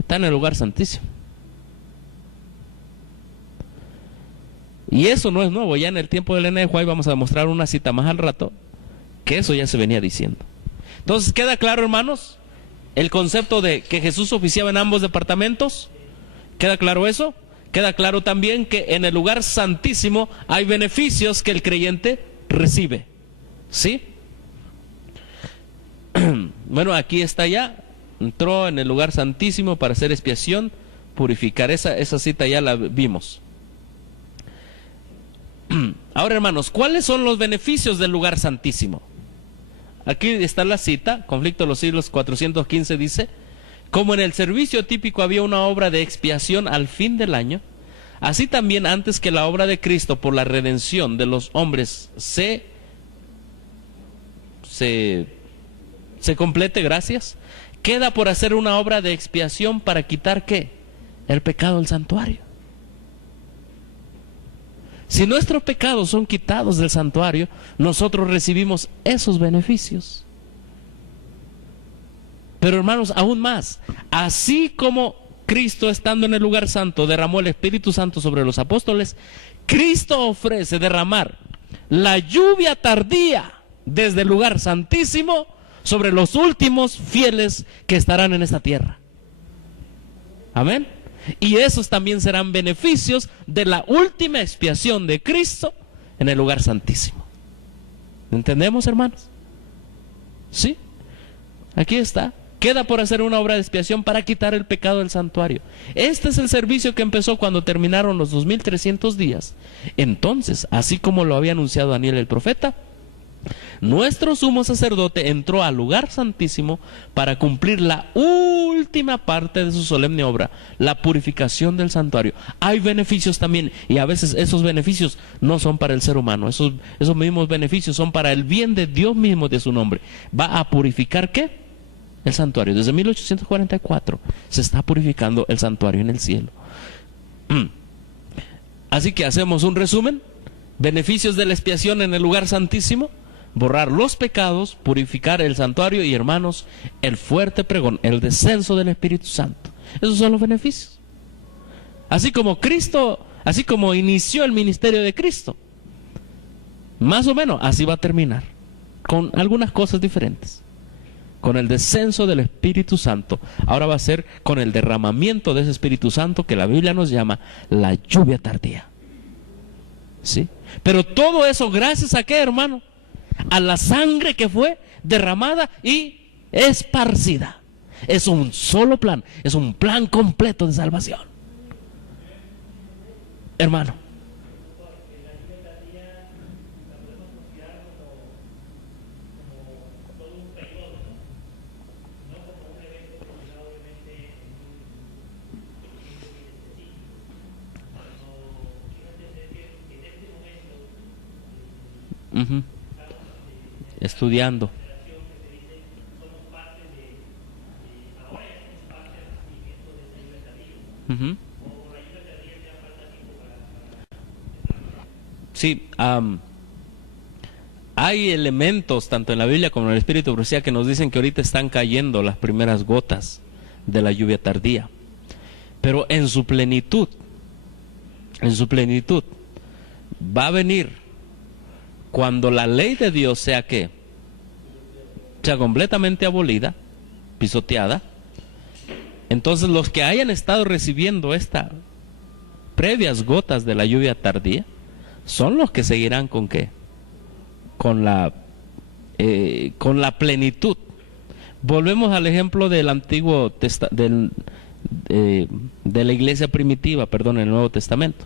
en el lugar santísimo. Y eso no es nuevo. Ya en el tiempo de Elena de White vamos a mostrar una cita más al rato que eso ya se venía diciendo. Entonces, ¿queda claro, hermanos, el concepto de que Jesús oficiaba en ambos departamentos? ¿Queda claro eso? Queda claro también que en el lugar santísimo hay beneficios que el creyente recibe. ¿Sí? Bueno, aquí está ya. Entró en el lugar santísimo para hacer expiación, purificar. Esa cita ya la vimos. Ahora, hermanos, ¿cuáles son los beneficios del lugar santísimo? Aquí está la cita, Conflicto de los Siglos 415 dice: como en el servicio típico había una obra de expiación al fin del año, así también antes que la obra de Cristo por la redención de los hombres se complete, gracias, queda por hacer una obra de expiación para quitar ¿qué? El pecado del santuario. Si nuestros pecados son quitados del santuario, nosotros recibimos esos beneficios. Pero, hermanos, aún más, así como Cristo, estando en el lugar santo, derramó el Espíritu Santo sobre los apóstoles, Cristo ofrece derramar la lluvia tardía desde el lugar santísimo sobre los últimos fieles que estarán en esta tierra. Amén. Y esos también serán beneficios de la última expiación de Cristo en el lugar santísimo. ¿Entendemos, hermanos? Sí. Aquí está. Queda por hacer una obra de expiación para quitar el pecado del santuario. Este es el servicio que empezó cuando terminaron los 2300 días. Entonces, así como lo había anunciado Daniel el profeta, nuestro sumo sacerdote entró al lugar santísimo para cumplir la última parte de su solemne obra, la purificación del santuario. Hay beneficios también, y a veces esos beneficios no son para el ser humano, esos mismos beneficios son para el bien de Dios mismo, de su nombre. ¿Va a purificar qué? El santuario. Desde 1844 se está purificando el santuario en el cielo. Así que hacemos un resumen: beneficios de la expiación en el lugar santísimo, borrar los pecados, purificar el santuario y, hermanos, el fuerte pregón, el descenso del Espíritu Santo. Esos son los beneficios. Así como Cristo, así como inició el ministerio de Cristo, más o menos así va a terminar, con algunas cosas diferentes. Con el descenso del Espíritu Santo. Ahora va a ser con el derramamiento de ese Espíritu Santo que la Biblia nos llama la lluvia tardía. ¿Sí? Pero todo eso, ¿gracias a qué, hermano? A la sangre que fue derramada y esparcida. Es un solo plan, es un plan completo de salvación. Hermano. Estudiando. Sí, hay elementos tanto en la Biblia como en el Espíritu de Profecía que nos dicen que ahorita están cayendo las primeras gotas de la lluvia tardía, pero en su plenitud va a venir cuando la ley de Dios sea ¿qué? Sea completamente abolida, pisoteada. Entonces los que hayan estado recibiendo estas previas gotas de la lluvia tardía son los que seguirán con ¿qué? Con la plenitud. Volvemos al ejemplo del Antiguo de la iglesia primitiva, en el Nuevo Testamento.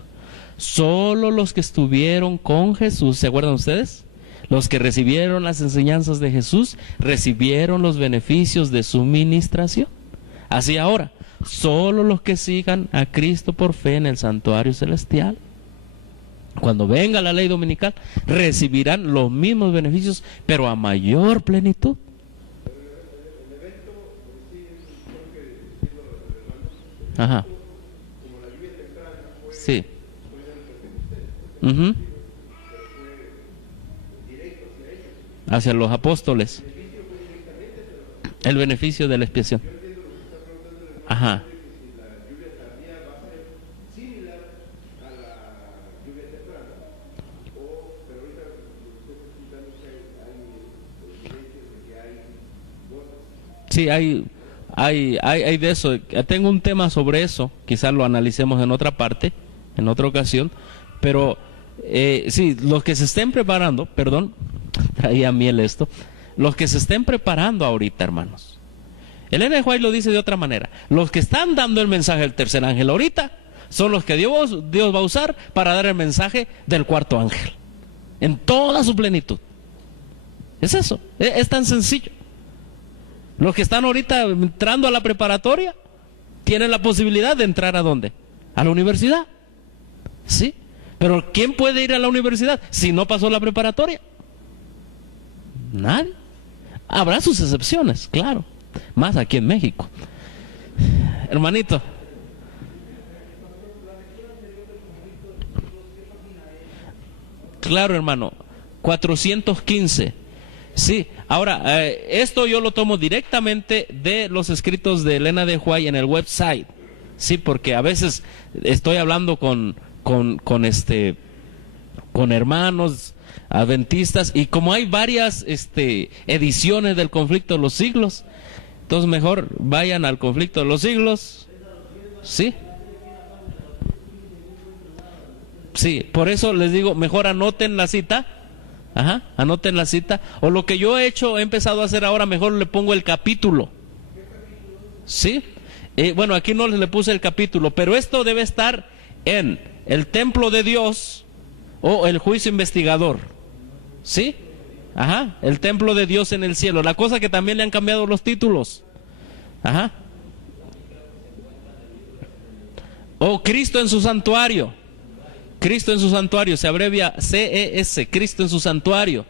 Solo los que estuvieron con Jesús, ¿se acuerdan ustedes? Los que recibieron las enseñanzas de Jesús, recibieron los beneficios de su ministración. Así ahora, solo los que sigan a Cristo por fe en el santuario celestial, cuando venga la ley dominical, recibirán los mismos beneficios, pero a mayor plenitud. Ajá. Sí. Hacia los apóstoles. El beneficio de la expiación. Ajá. Sí, hay de eso. Tengo un tema sobre eso. Quizás lo analicemos en otra parte, en otra ocasión. Pero sí, los que se estén preparando, traía miel esto. Los que se estén preparando ahorita, hermanos. Elena de White lo dice de otra manera. Los que están dando el mensaje del tercer ángel ahorita son los que Dios va a usar para dar el mensaje del cuarto ángel. En toda su plenitud. Es eso. Es tan sencillo. Los que están ahorita entrando a la preparatoria tienen la posibilidad de entrar ¿a dónde? A la universidad. ¿Sí? Pero ¿quién puede ir a la universidad si no pasó la preparatoria? Nadie. Habrá sus excepciones, claro. Más aquí en México. Hermanito. Claro, hermano. 415. Sí, ahora, esto yo lo tomo directamente de los escritos de Elena de White en el website. Sí, porque a veces estoy hablando con hermanos adventistas, y como hay varias ediciones del conflicto de los siglos, entonces mejor vayan al conflicto de los siglos. ¿Sí? Sí, por eso les digo, mejor anoten la cita. Ajá, anoten la cita. O lo que yo he empezado a hacer ahora, mejor le pongo el capítulo. ¿Sí? Bueno, aquí no le puse el capítulo, pero esto debe estar en el templo de Dios o el juicio investigador. ¿Sí? Ajá, el templo de Dios en el cielo. La cosa que también le han cambiado los títulos. Ajá. O Cristo en su santuario. Cristo en su santuario, se abrevia CES, Cristo en su santuario.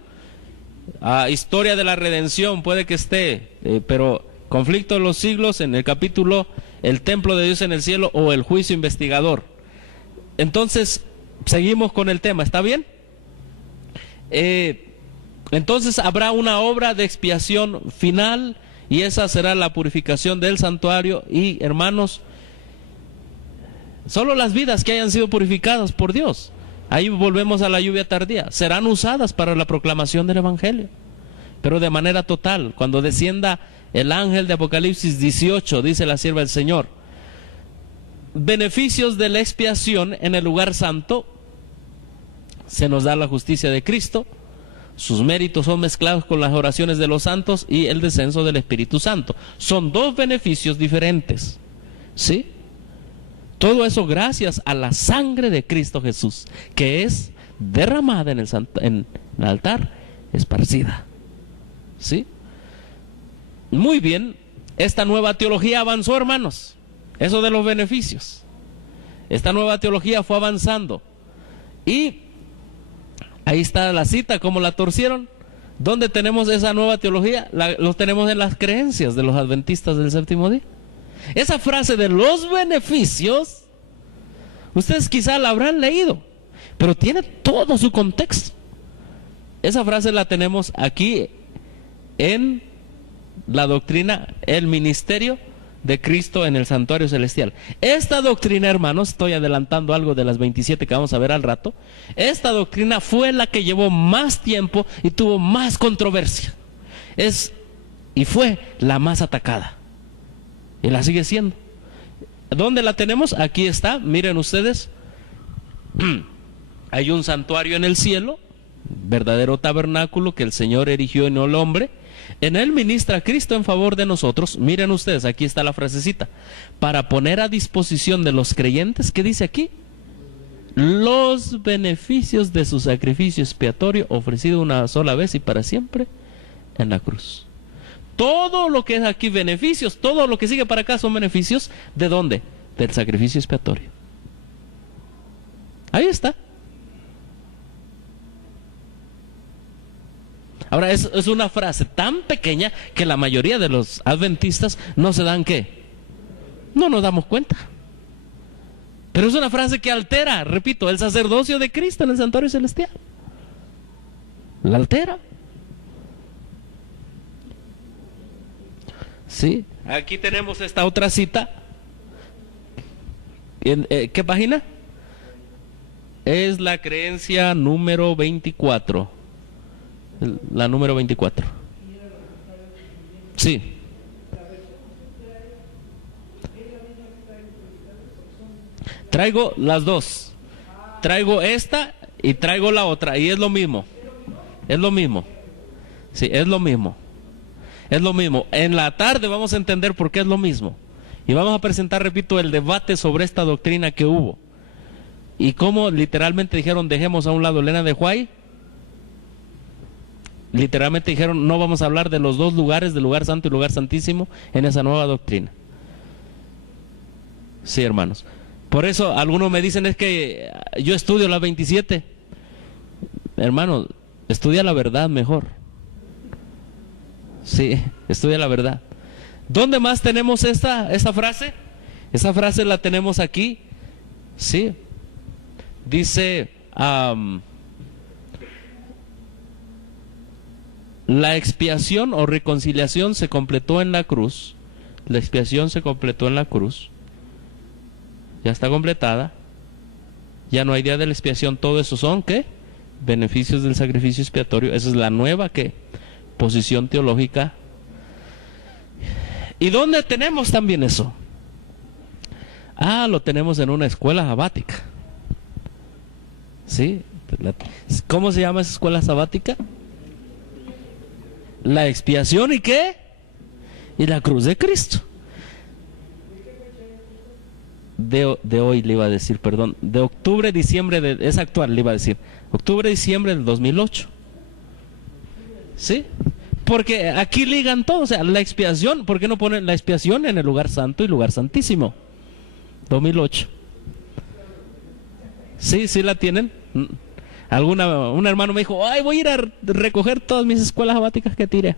Historia de la redención, puede que esté, pero conflicto de los siglos en el capítulo, el templo de Dios en el cielo o el juicio investigador. Entonces, seguimos con el tema, ¿está bien? Entonces habrá una obra de expiación final y esa será la purificación del santuario. Y hermanos, solo las vidas que hayan sido purificadas por Dios, ahí volvemos a la lluvia tardía, serán usadas para la proclamación del Evangelio, pero de manera total. Cuando descienda el ángel de Apocalipsis 18, dice la sierva del Señor, beneficios de la expiación en el lugar santo, se nos da la justicia de Cristo, sus méritos son mezclados con las oraciones de los santos y el descenso del Espíritu Santo. Son dos beneficios diferentes, ¿sí? Todo eso gracias a la sangre de Cristo Jesús, que es derramada en el altar, esparcida. ¿Sí? Muy bien, esta nueva teología avanzó, hermanos. Eso de los beneficios. Esta nueva teología fue avanzando. Y ahí está la cita, cómo la torcieron. ¿Dónde tenemos esa nueva teología? Lo tenemos en las creencias de los adventistas del séptimo día. Esa frase de los beneficios, ustedes quizá la habrán leído, pero tiene todo su contexto. Esa frase la tenemos aquí en la doctrina, el ministerio de Cristo en el santuario celestial. Esta doctrina, hermanos, estoy adelantando algo de las 27 que vamos a ver al rato. Esta doctrina fue la que llevó más tiempo y tuvo más controversia. Y fue la más atacada. Y la sigue siendo. ¿Dónde la tenemos? Aquí está, miren ustedes. Hay un santuario en el cielo, verdadero tabernáculo que el Señor erigió y no el hombre. En él ministra Cristo en favor de nosotros. Miren ustedes, aquí está la frasecita. Para poner a disposición de los creyentes, ¿qué dice aquí? Los beneficios de su sacrificio expiatorio ofrecido una sola vez y para siempre en la cruz. Todo lo que es aquí beneficios, todo lo que sigue para acá son beneficios. ¿De dónde? Del sacrificio expiatorio. Ahí está. Ahora es una frase tan pequeña que la mayoría de los adventistas no se dan ¿qué? No nos damos cuenta. Pero es una frase que altera, repito, el sacerdocio de Cristo en el santuario celestial. La altera. Sí, aquí tenemos esta otra cita. ¿Qué página? Es la creencia número 24. La número 24. Sí. Traigo las dos. Traigo esta y traigo la otra. Y es lo mismo. Es lo mismo. Sí, es lo mismo. Es lo mismo. En la tarde vamos a entender por qué es lo mismo. Y vamos a presentar, repito, el debate sobre esta doctrina que hubo. Y cómo literalmente dijeron, dejemos a un lado Elena de White. Literalmente dijeron, no vamos a hablar de los dos lugares, del lugar santo y lugar santísimo, en esa nueva doctrina. Sí, hermanos. Por eso algunos me dicen, es que yo estudio las 27. Hermanos, estudia la verdad mejor. Sí, estudia la verdad. ¿Dónde más tenemos esta frase? Esa frase la tenemos aquí. Sí. Dice, la expiación o reconciliación se completó en la cruz. La expiación se completó en la cruz. Ya está completada. Ya no hay día de la expiación. Todo eso son, ¿qué? beneficios del sacrificio expiatorio. Esa es la nueva posición teológica. ¿Y dónde tenemos también eso? Lo tenemos en una escuela sabática. ¿Sí? ¿Cómo se llama esa escuela sabática? La expiación y ¿qué? Y la cruz de Cristo. De hoy le iba a decir, perdón, de octubre, diciembre, es actual, le iba a decir, octubre, diciembre del 2008. ¿Sí? Porque aquí ligan todo, o sea, la expiación, ¿por qué no ponen la expiación en el lugar santo y lugar santísimo? 2008. Sí, sí la tienen. Un hermano me dijo, voy a ir a recoger todas mis escuelas sabáticas que tiré.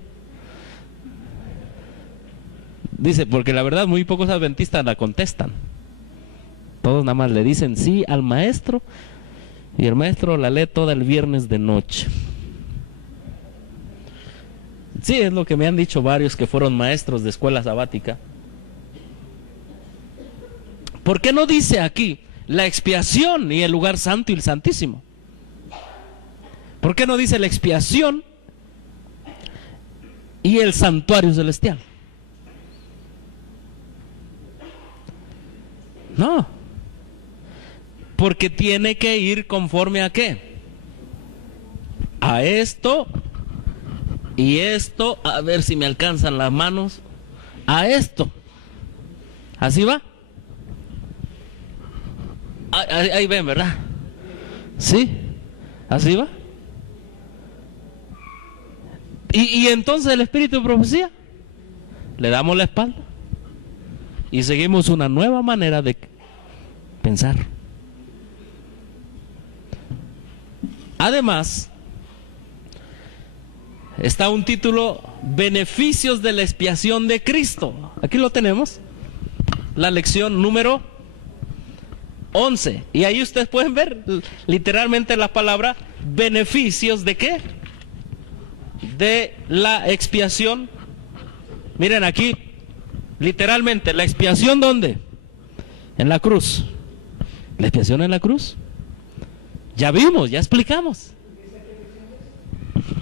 Dice, porque la verdad muy pocos adventistas la contestan. Todos nada más le dicen sí al maestro, y el maestro la lee toda el viernes de noche. Sí, es lo que me han dicho varios que fueron maestros de escuela sabática. ¿Por qué no dice aquí la expiación y el lugar santo y el santísimo? ¿Por qué no dice la expiación y el santuario celestial? No, porque tiene que ir conforme a ¿qué? A esto y esto, a ver si me alcanzan las manos, a esto. ¿Así va? Ahí ven, ¿verdad? ¿Sí? ¿Así va? Y entonces el espíritu de profecía, le damos la espalda y seguimos una nueva manera de pensar. Además, está un título, Beneficios de la expiación de Cristo. Aquí lo tenemos, la lección número 11. Y ahí ustedes pueden ver literalmente la palabra beneficios de ¿qué? De la expiación. Miren aquí, literalmente, la expiación ¿dónde? En la cruz. La expiación en la cruz. Ya vimos, ya explicamos.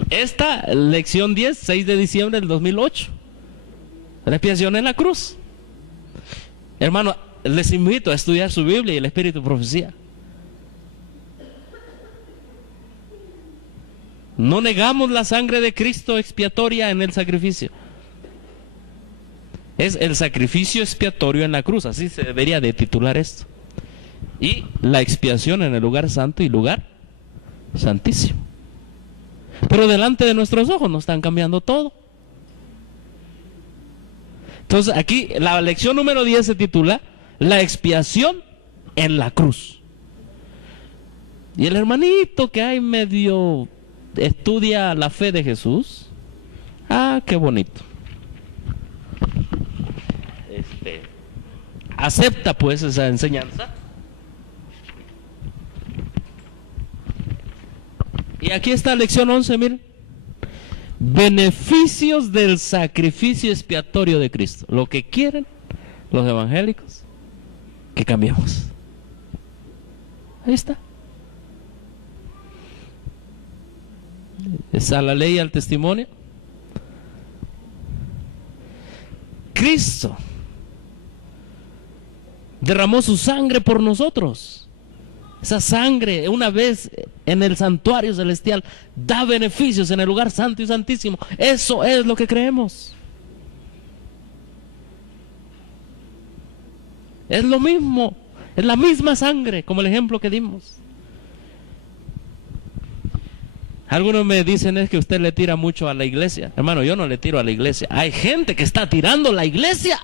Esta lección 10, 6 de diciembre del 2008. La expiación en la cruz. Hermano, les invito a estudiar su Biblia y el espíritu de profecía. No negamos la sangre de Cristo expiatoria en el sacrificio. Es el sacrificio expiatorio en la cruz, así se debería de titular esto. Y la expiación en el lugar santo y lugar santísimo. Pero delante de nuestros ojos nos están cambiando todo. Entonces aquí la lección número 10 se titula La expiación en la cruz. Y el hermanito que hay medio estudia la fe de Jesús, qué bonito, acepta pues esa enseñanza. Y aquí está lección 11, miren. Beneficios del sacrificio expiatorio de Cristo. Lo que quieren los evangélicos, que cambiemos. Ahí está. Es a la ley y al testimonio. Cristo derramó su sangre por nosotros. Esa sangre, una vez en el santuario celestial, da beneficios en el lugar santo y santísimo. Eso es lo que creemos. Es lo mismo, es la misma sangre, como el ejemplo que dimos. Algunos me dicen es que usted le tira mucho a la iglesia. Hermano, yo no le tiro a la iglesia. Hay gente que está tirando la iglesia.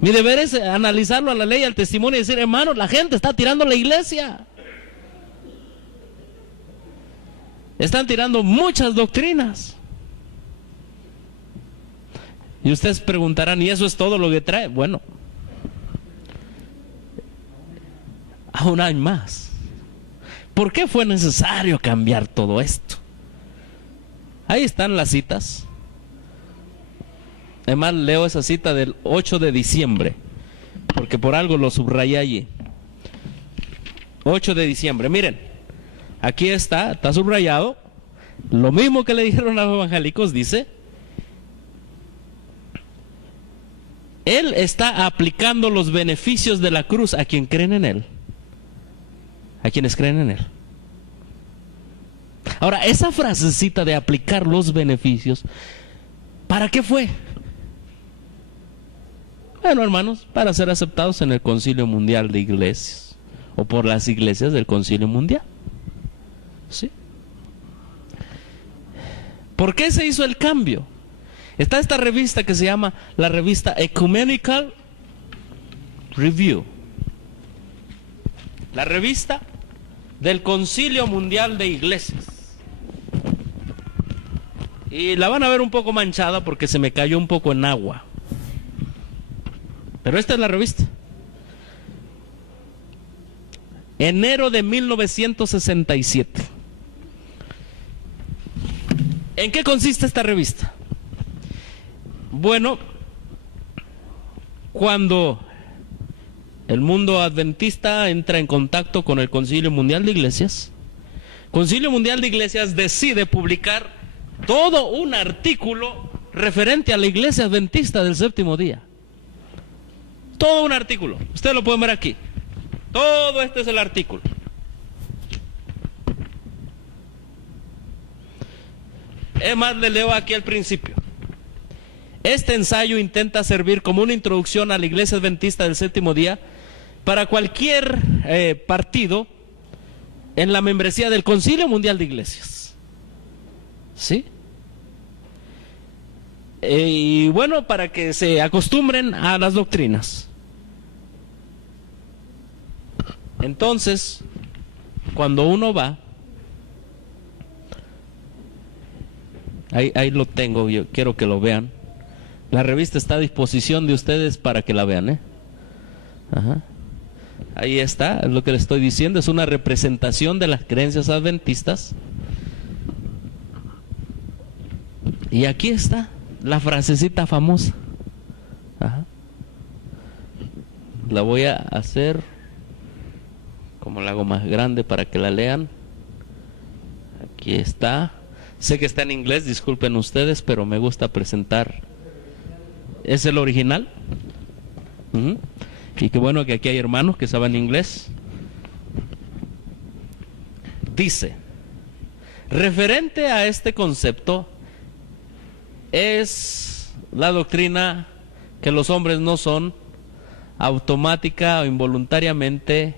Mi deber es analizarlo a la ley, al testimonio y decir, hermano, la gente está tirando la iglesia. Están tirando muchas doctrinas. Y ustedes preguntarán, ¿y eso es todo lo que trae? Bueno, aún hay más. ¿Por qué fue necesario cambiar todo esto? Ahí están las citas. Además leo esa cita del 8 de diciembre, porque por algo lo subrayé allí. 8 de diciembre. Miren, aquí está subrayado. Lo mismo que le dijeron a los evangélicos, dice: Él está aplicando los beneficios de la cruz a quien creen en Él. A quienes creen en Él. Ahora, esa frasecita de aplicar los beneficios, ¿para qué fue? Bueno, hermanos, para ser aceptados en el Concilio Mundial de Iglesias, o por las iglesias del Concilio Mundial. ¿Sí? ¿Por qué se hizo el cambio? Está esta revista que se llama la revista Ecumenical Review. La revista del Concilio Mundial de Iglesias. Y la van a ver un poco manchada porque se me cayó un poco en agua. Pero esta es la revista. Enero de 1967. ¿En qué consiste esta revista? Bueno, cuando el mundo adventista entra en contacto con el Concilio Mundial de Iglesias, Concilio Mundial de Iglesias decide publicar todo un artículo referente a la iglesia adventista del séptimo día. Todo un artículo. Ustedes lo pueden ver aquí. Todo este es el artículo. Es más, le leo aquí al principio. Este ensayo intenta servir como una introducción a la iglesia adventista del séptimo día para cualquier partido en la membresía del Concilio Mundial de Iglesias. ¿Sí? Y bueno, para que se acostumbren a las doctrinas. Entonces, cuando uno va, ahí lo tengo, yo quiero que lo vean. La revista está a disposición de ustedes para que la vean, Ajá. Ahí está, es lo que les estoy diciendo, es una representación de las creencias adventistas. Y aquí está la frasecita famosa. Ajá. La voy a hacer, como la hago más grande para que la lean. Aquí está. Sé que está en inglés, disculpen ustedes, pero me gusta presentar. ¿Es el original? Y qué bueno que aquí hay hermanos que saben inglés. Dice: referente a este concepto, es la doctrina que los hombres no son automática o involuntariamente,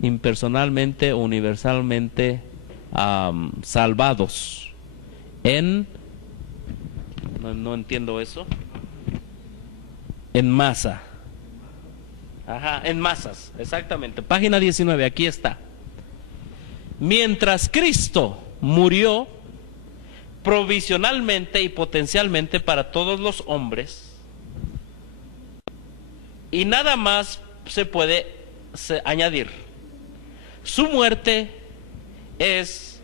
impersonalmente o universalmente salvados no entiendo eso, en masa. Ajá, en masas, exactamente. Página 19, aquí está. Mientras Cristo murió provisionalmente y potencialmente para todos los hombres, y nada más se puede añadir, su muerte es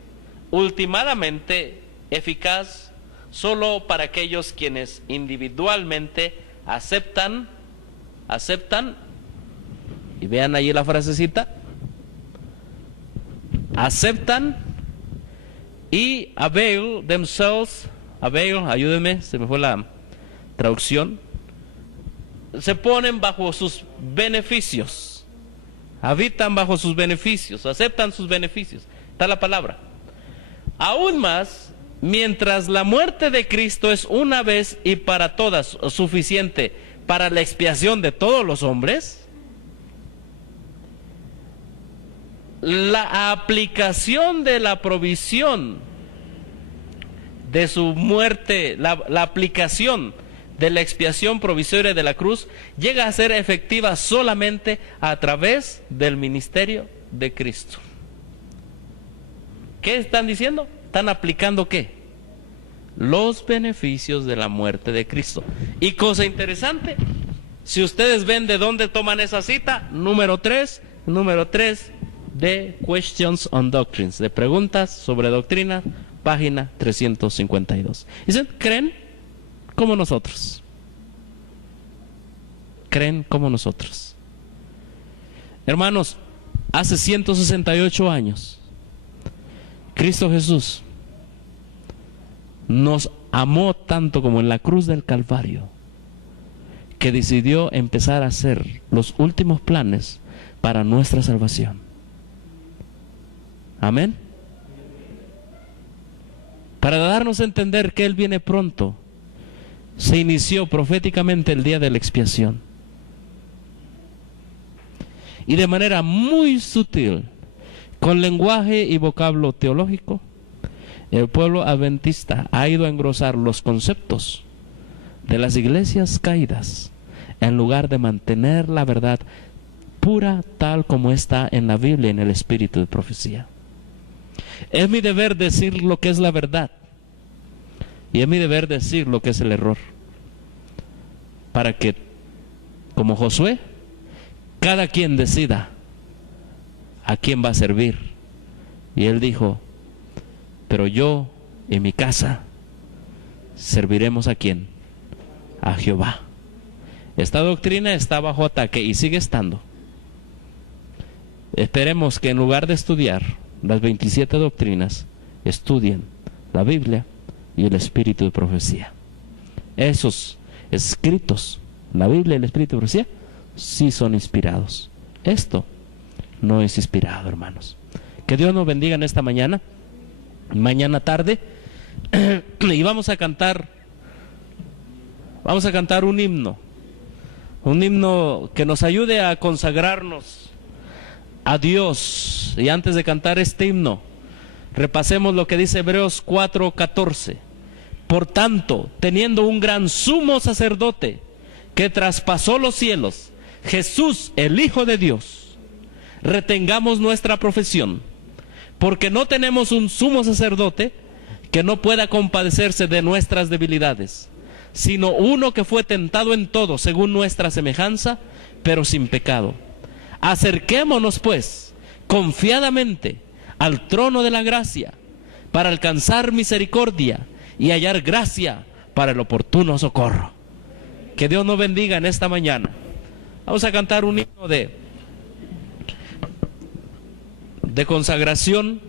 ultimadamente eficaz solo para aquellos quienes individualmente aceptan, y vean ahí la frasecita, aceptan y avail themselves, ayúdenme, se me fue la traducción, se ponen bajo sus beneficios, habitan bajo sus beneficios, aceptan sus beneficios, está la palabra. Aún más, mientras la muerte de Cristo es una vez y para todas suficiente para la expiación de todos los hombres, la aplicación de la provisión de su muerte, la aplicación de la expiación provisoria de la cruz llega a ser efectiva solamente a través del ministerio de Cristo. ¿Qué están diciendo? ¿Están aplicando qué? Los beneficios de la muerte de Cristo. Y cosa interesante, si ustedes ven de dónde toman esa cita, número 3 de Questions on Doctrines, de preguntas sobre doctrina, página 352. Dicen, ¿creen como nosotros? ¿Creen como nosotros? Hermanos, hace 168 años, Cristo Jesús nos amó tanto como en la cruz del Calvario, que decidió empezar a hacer los últimos planes para nuestra salvación. Amén. Para darnos a entender que Él viene pronto, se inició proféticamente el día de la expiación. Y de manera muy sutil, con lenguaje y vocablo teológico, el pueblo adventista ha ido a engrosar los conceptos de las iglesias caídas, en lugar de mantener la verdad pura tal como está en la Biblia, en el espíritu de profecía. Es mi deber decir lo que es la verdad, y es mi deber decir lo que es el error, para que, como Josué, cada quien decida a quién va a servir. Y él dijo: pero yo y mi casa serviremos ¿a quién? A Jehová. Esta doctrina está bajo ataque y sigue estando. Esperemos que en lugar de estudiar las 27 doctrinas, estudien la Biblia y el espíritu de profecía. Esos escritos, la Biblia y el espíritu de profecía, sí son inspirados. Esto no es inspirado, hermanos. Que Dios nos bendiga en esta mañana tarde, y vamos a cantar un himno que nos ayude a consagrarnos a Dios. Y antes de cantar este himno, repasemos lo que dice Hebreos 4:14. Por tanto, teniendo un gran sumo sacerdote que traspasó los cielos, Jesús, el Hijo de Dios, retengamos nuestra profesión, porque no tenemos un sumo sacerdote que no pueda compadecerse de nuestras debilidades, sino uno que fue tentado en todo según nuestra semejanza, pero sin pecado. Acerquémonos pues confiadamente al trono de la gracia, para alcanzar misericordia y hallar gracia para el oportuno socorro. Que Dios nos bendiga en esta mañana. Vamos a cantar un himno de consagración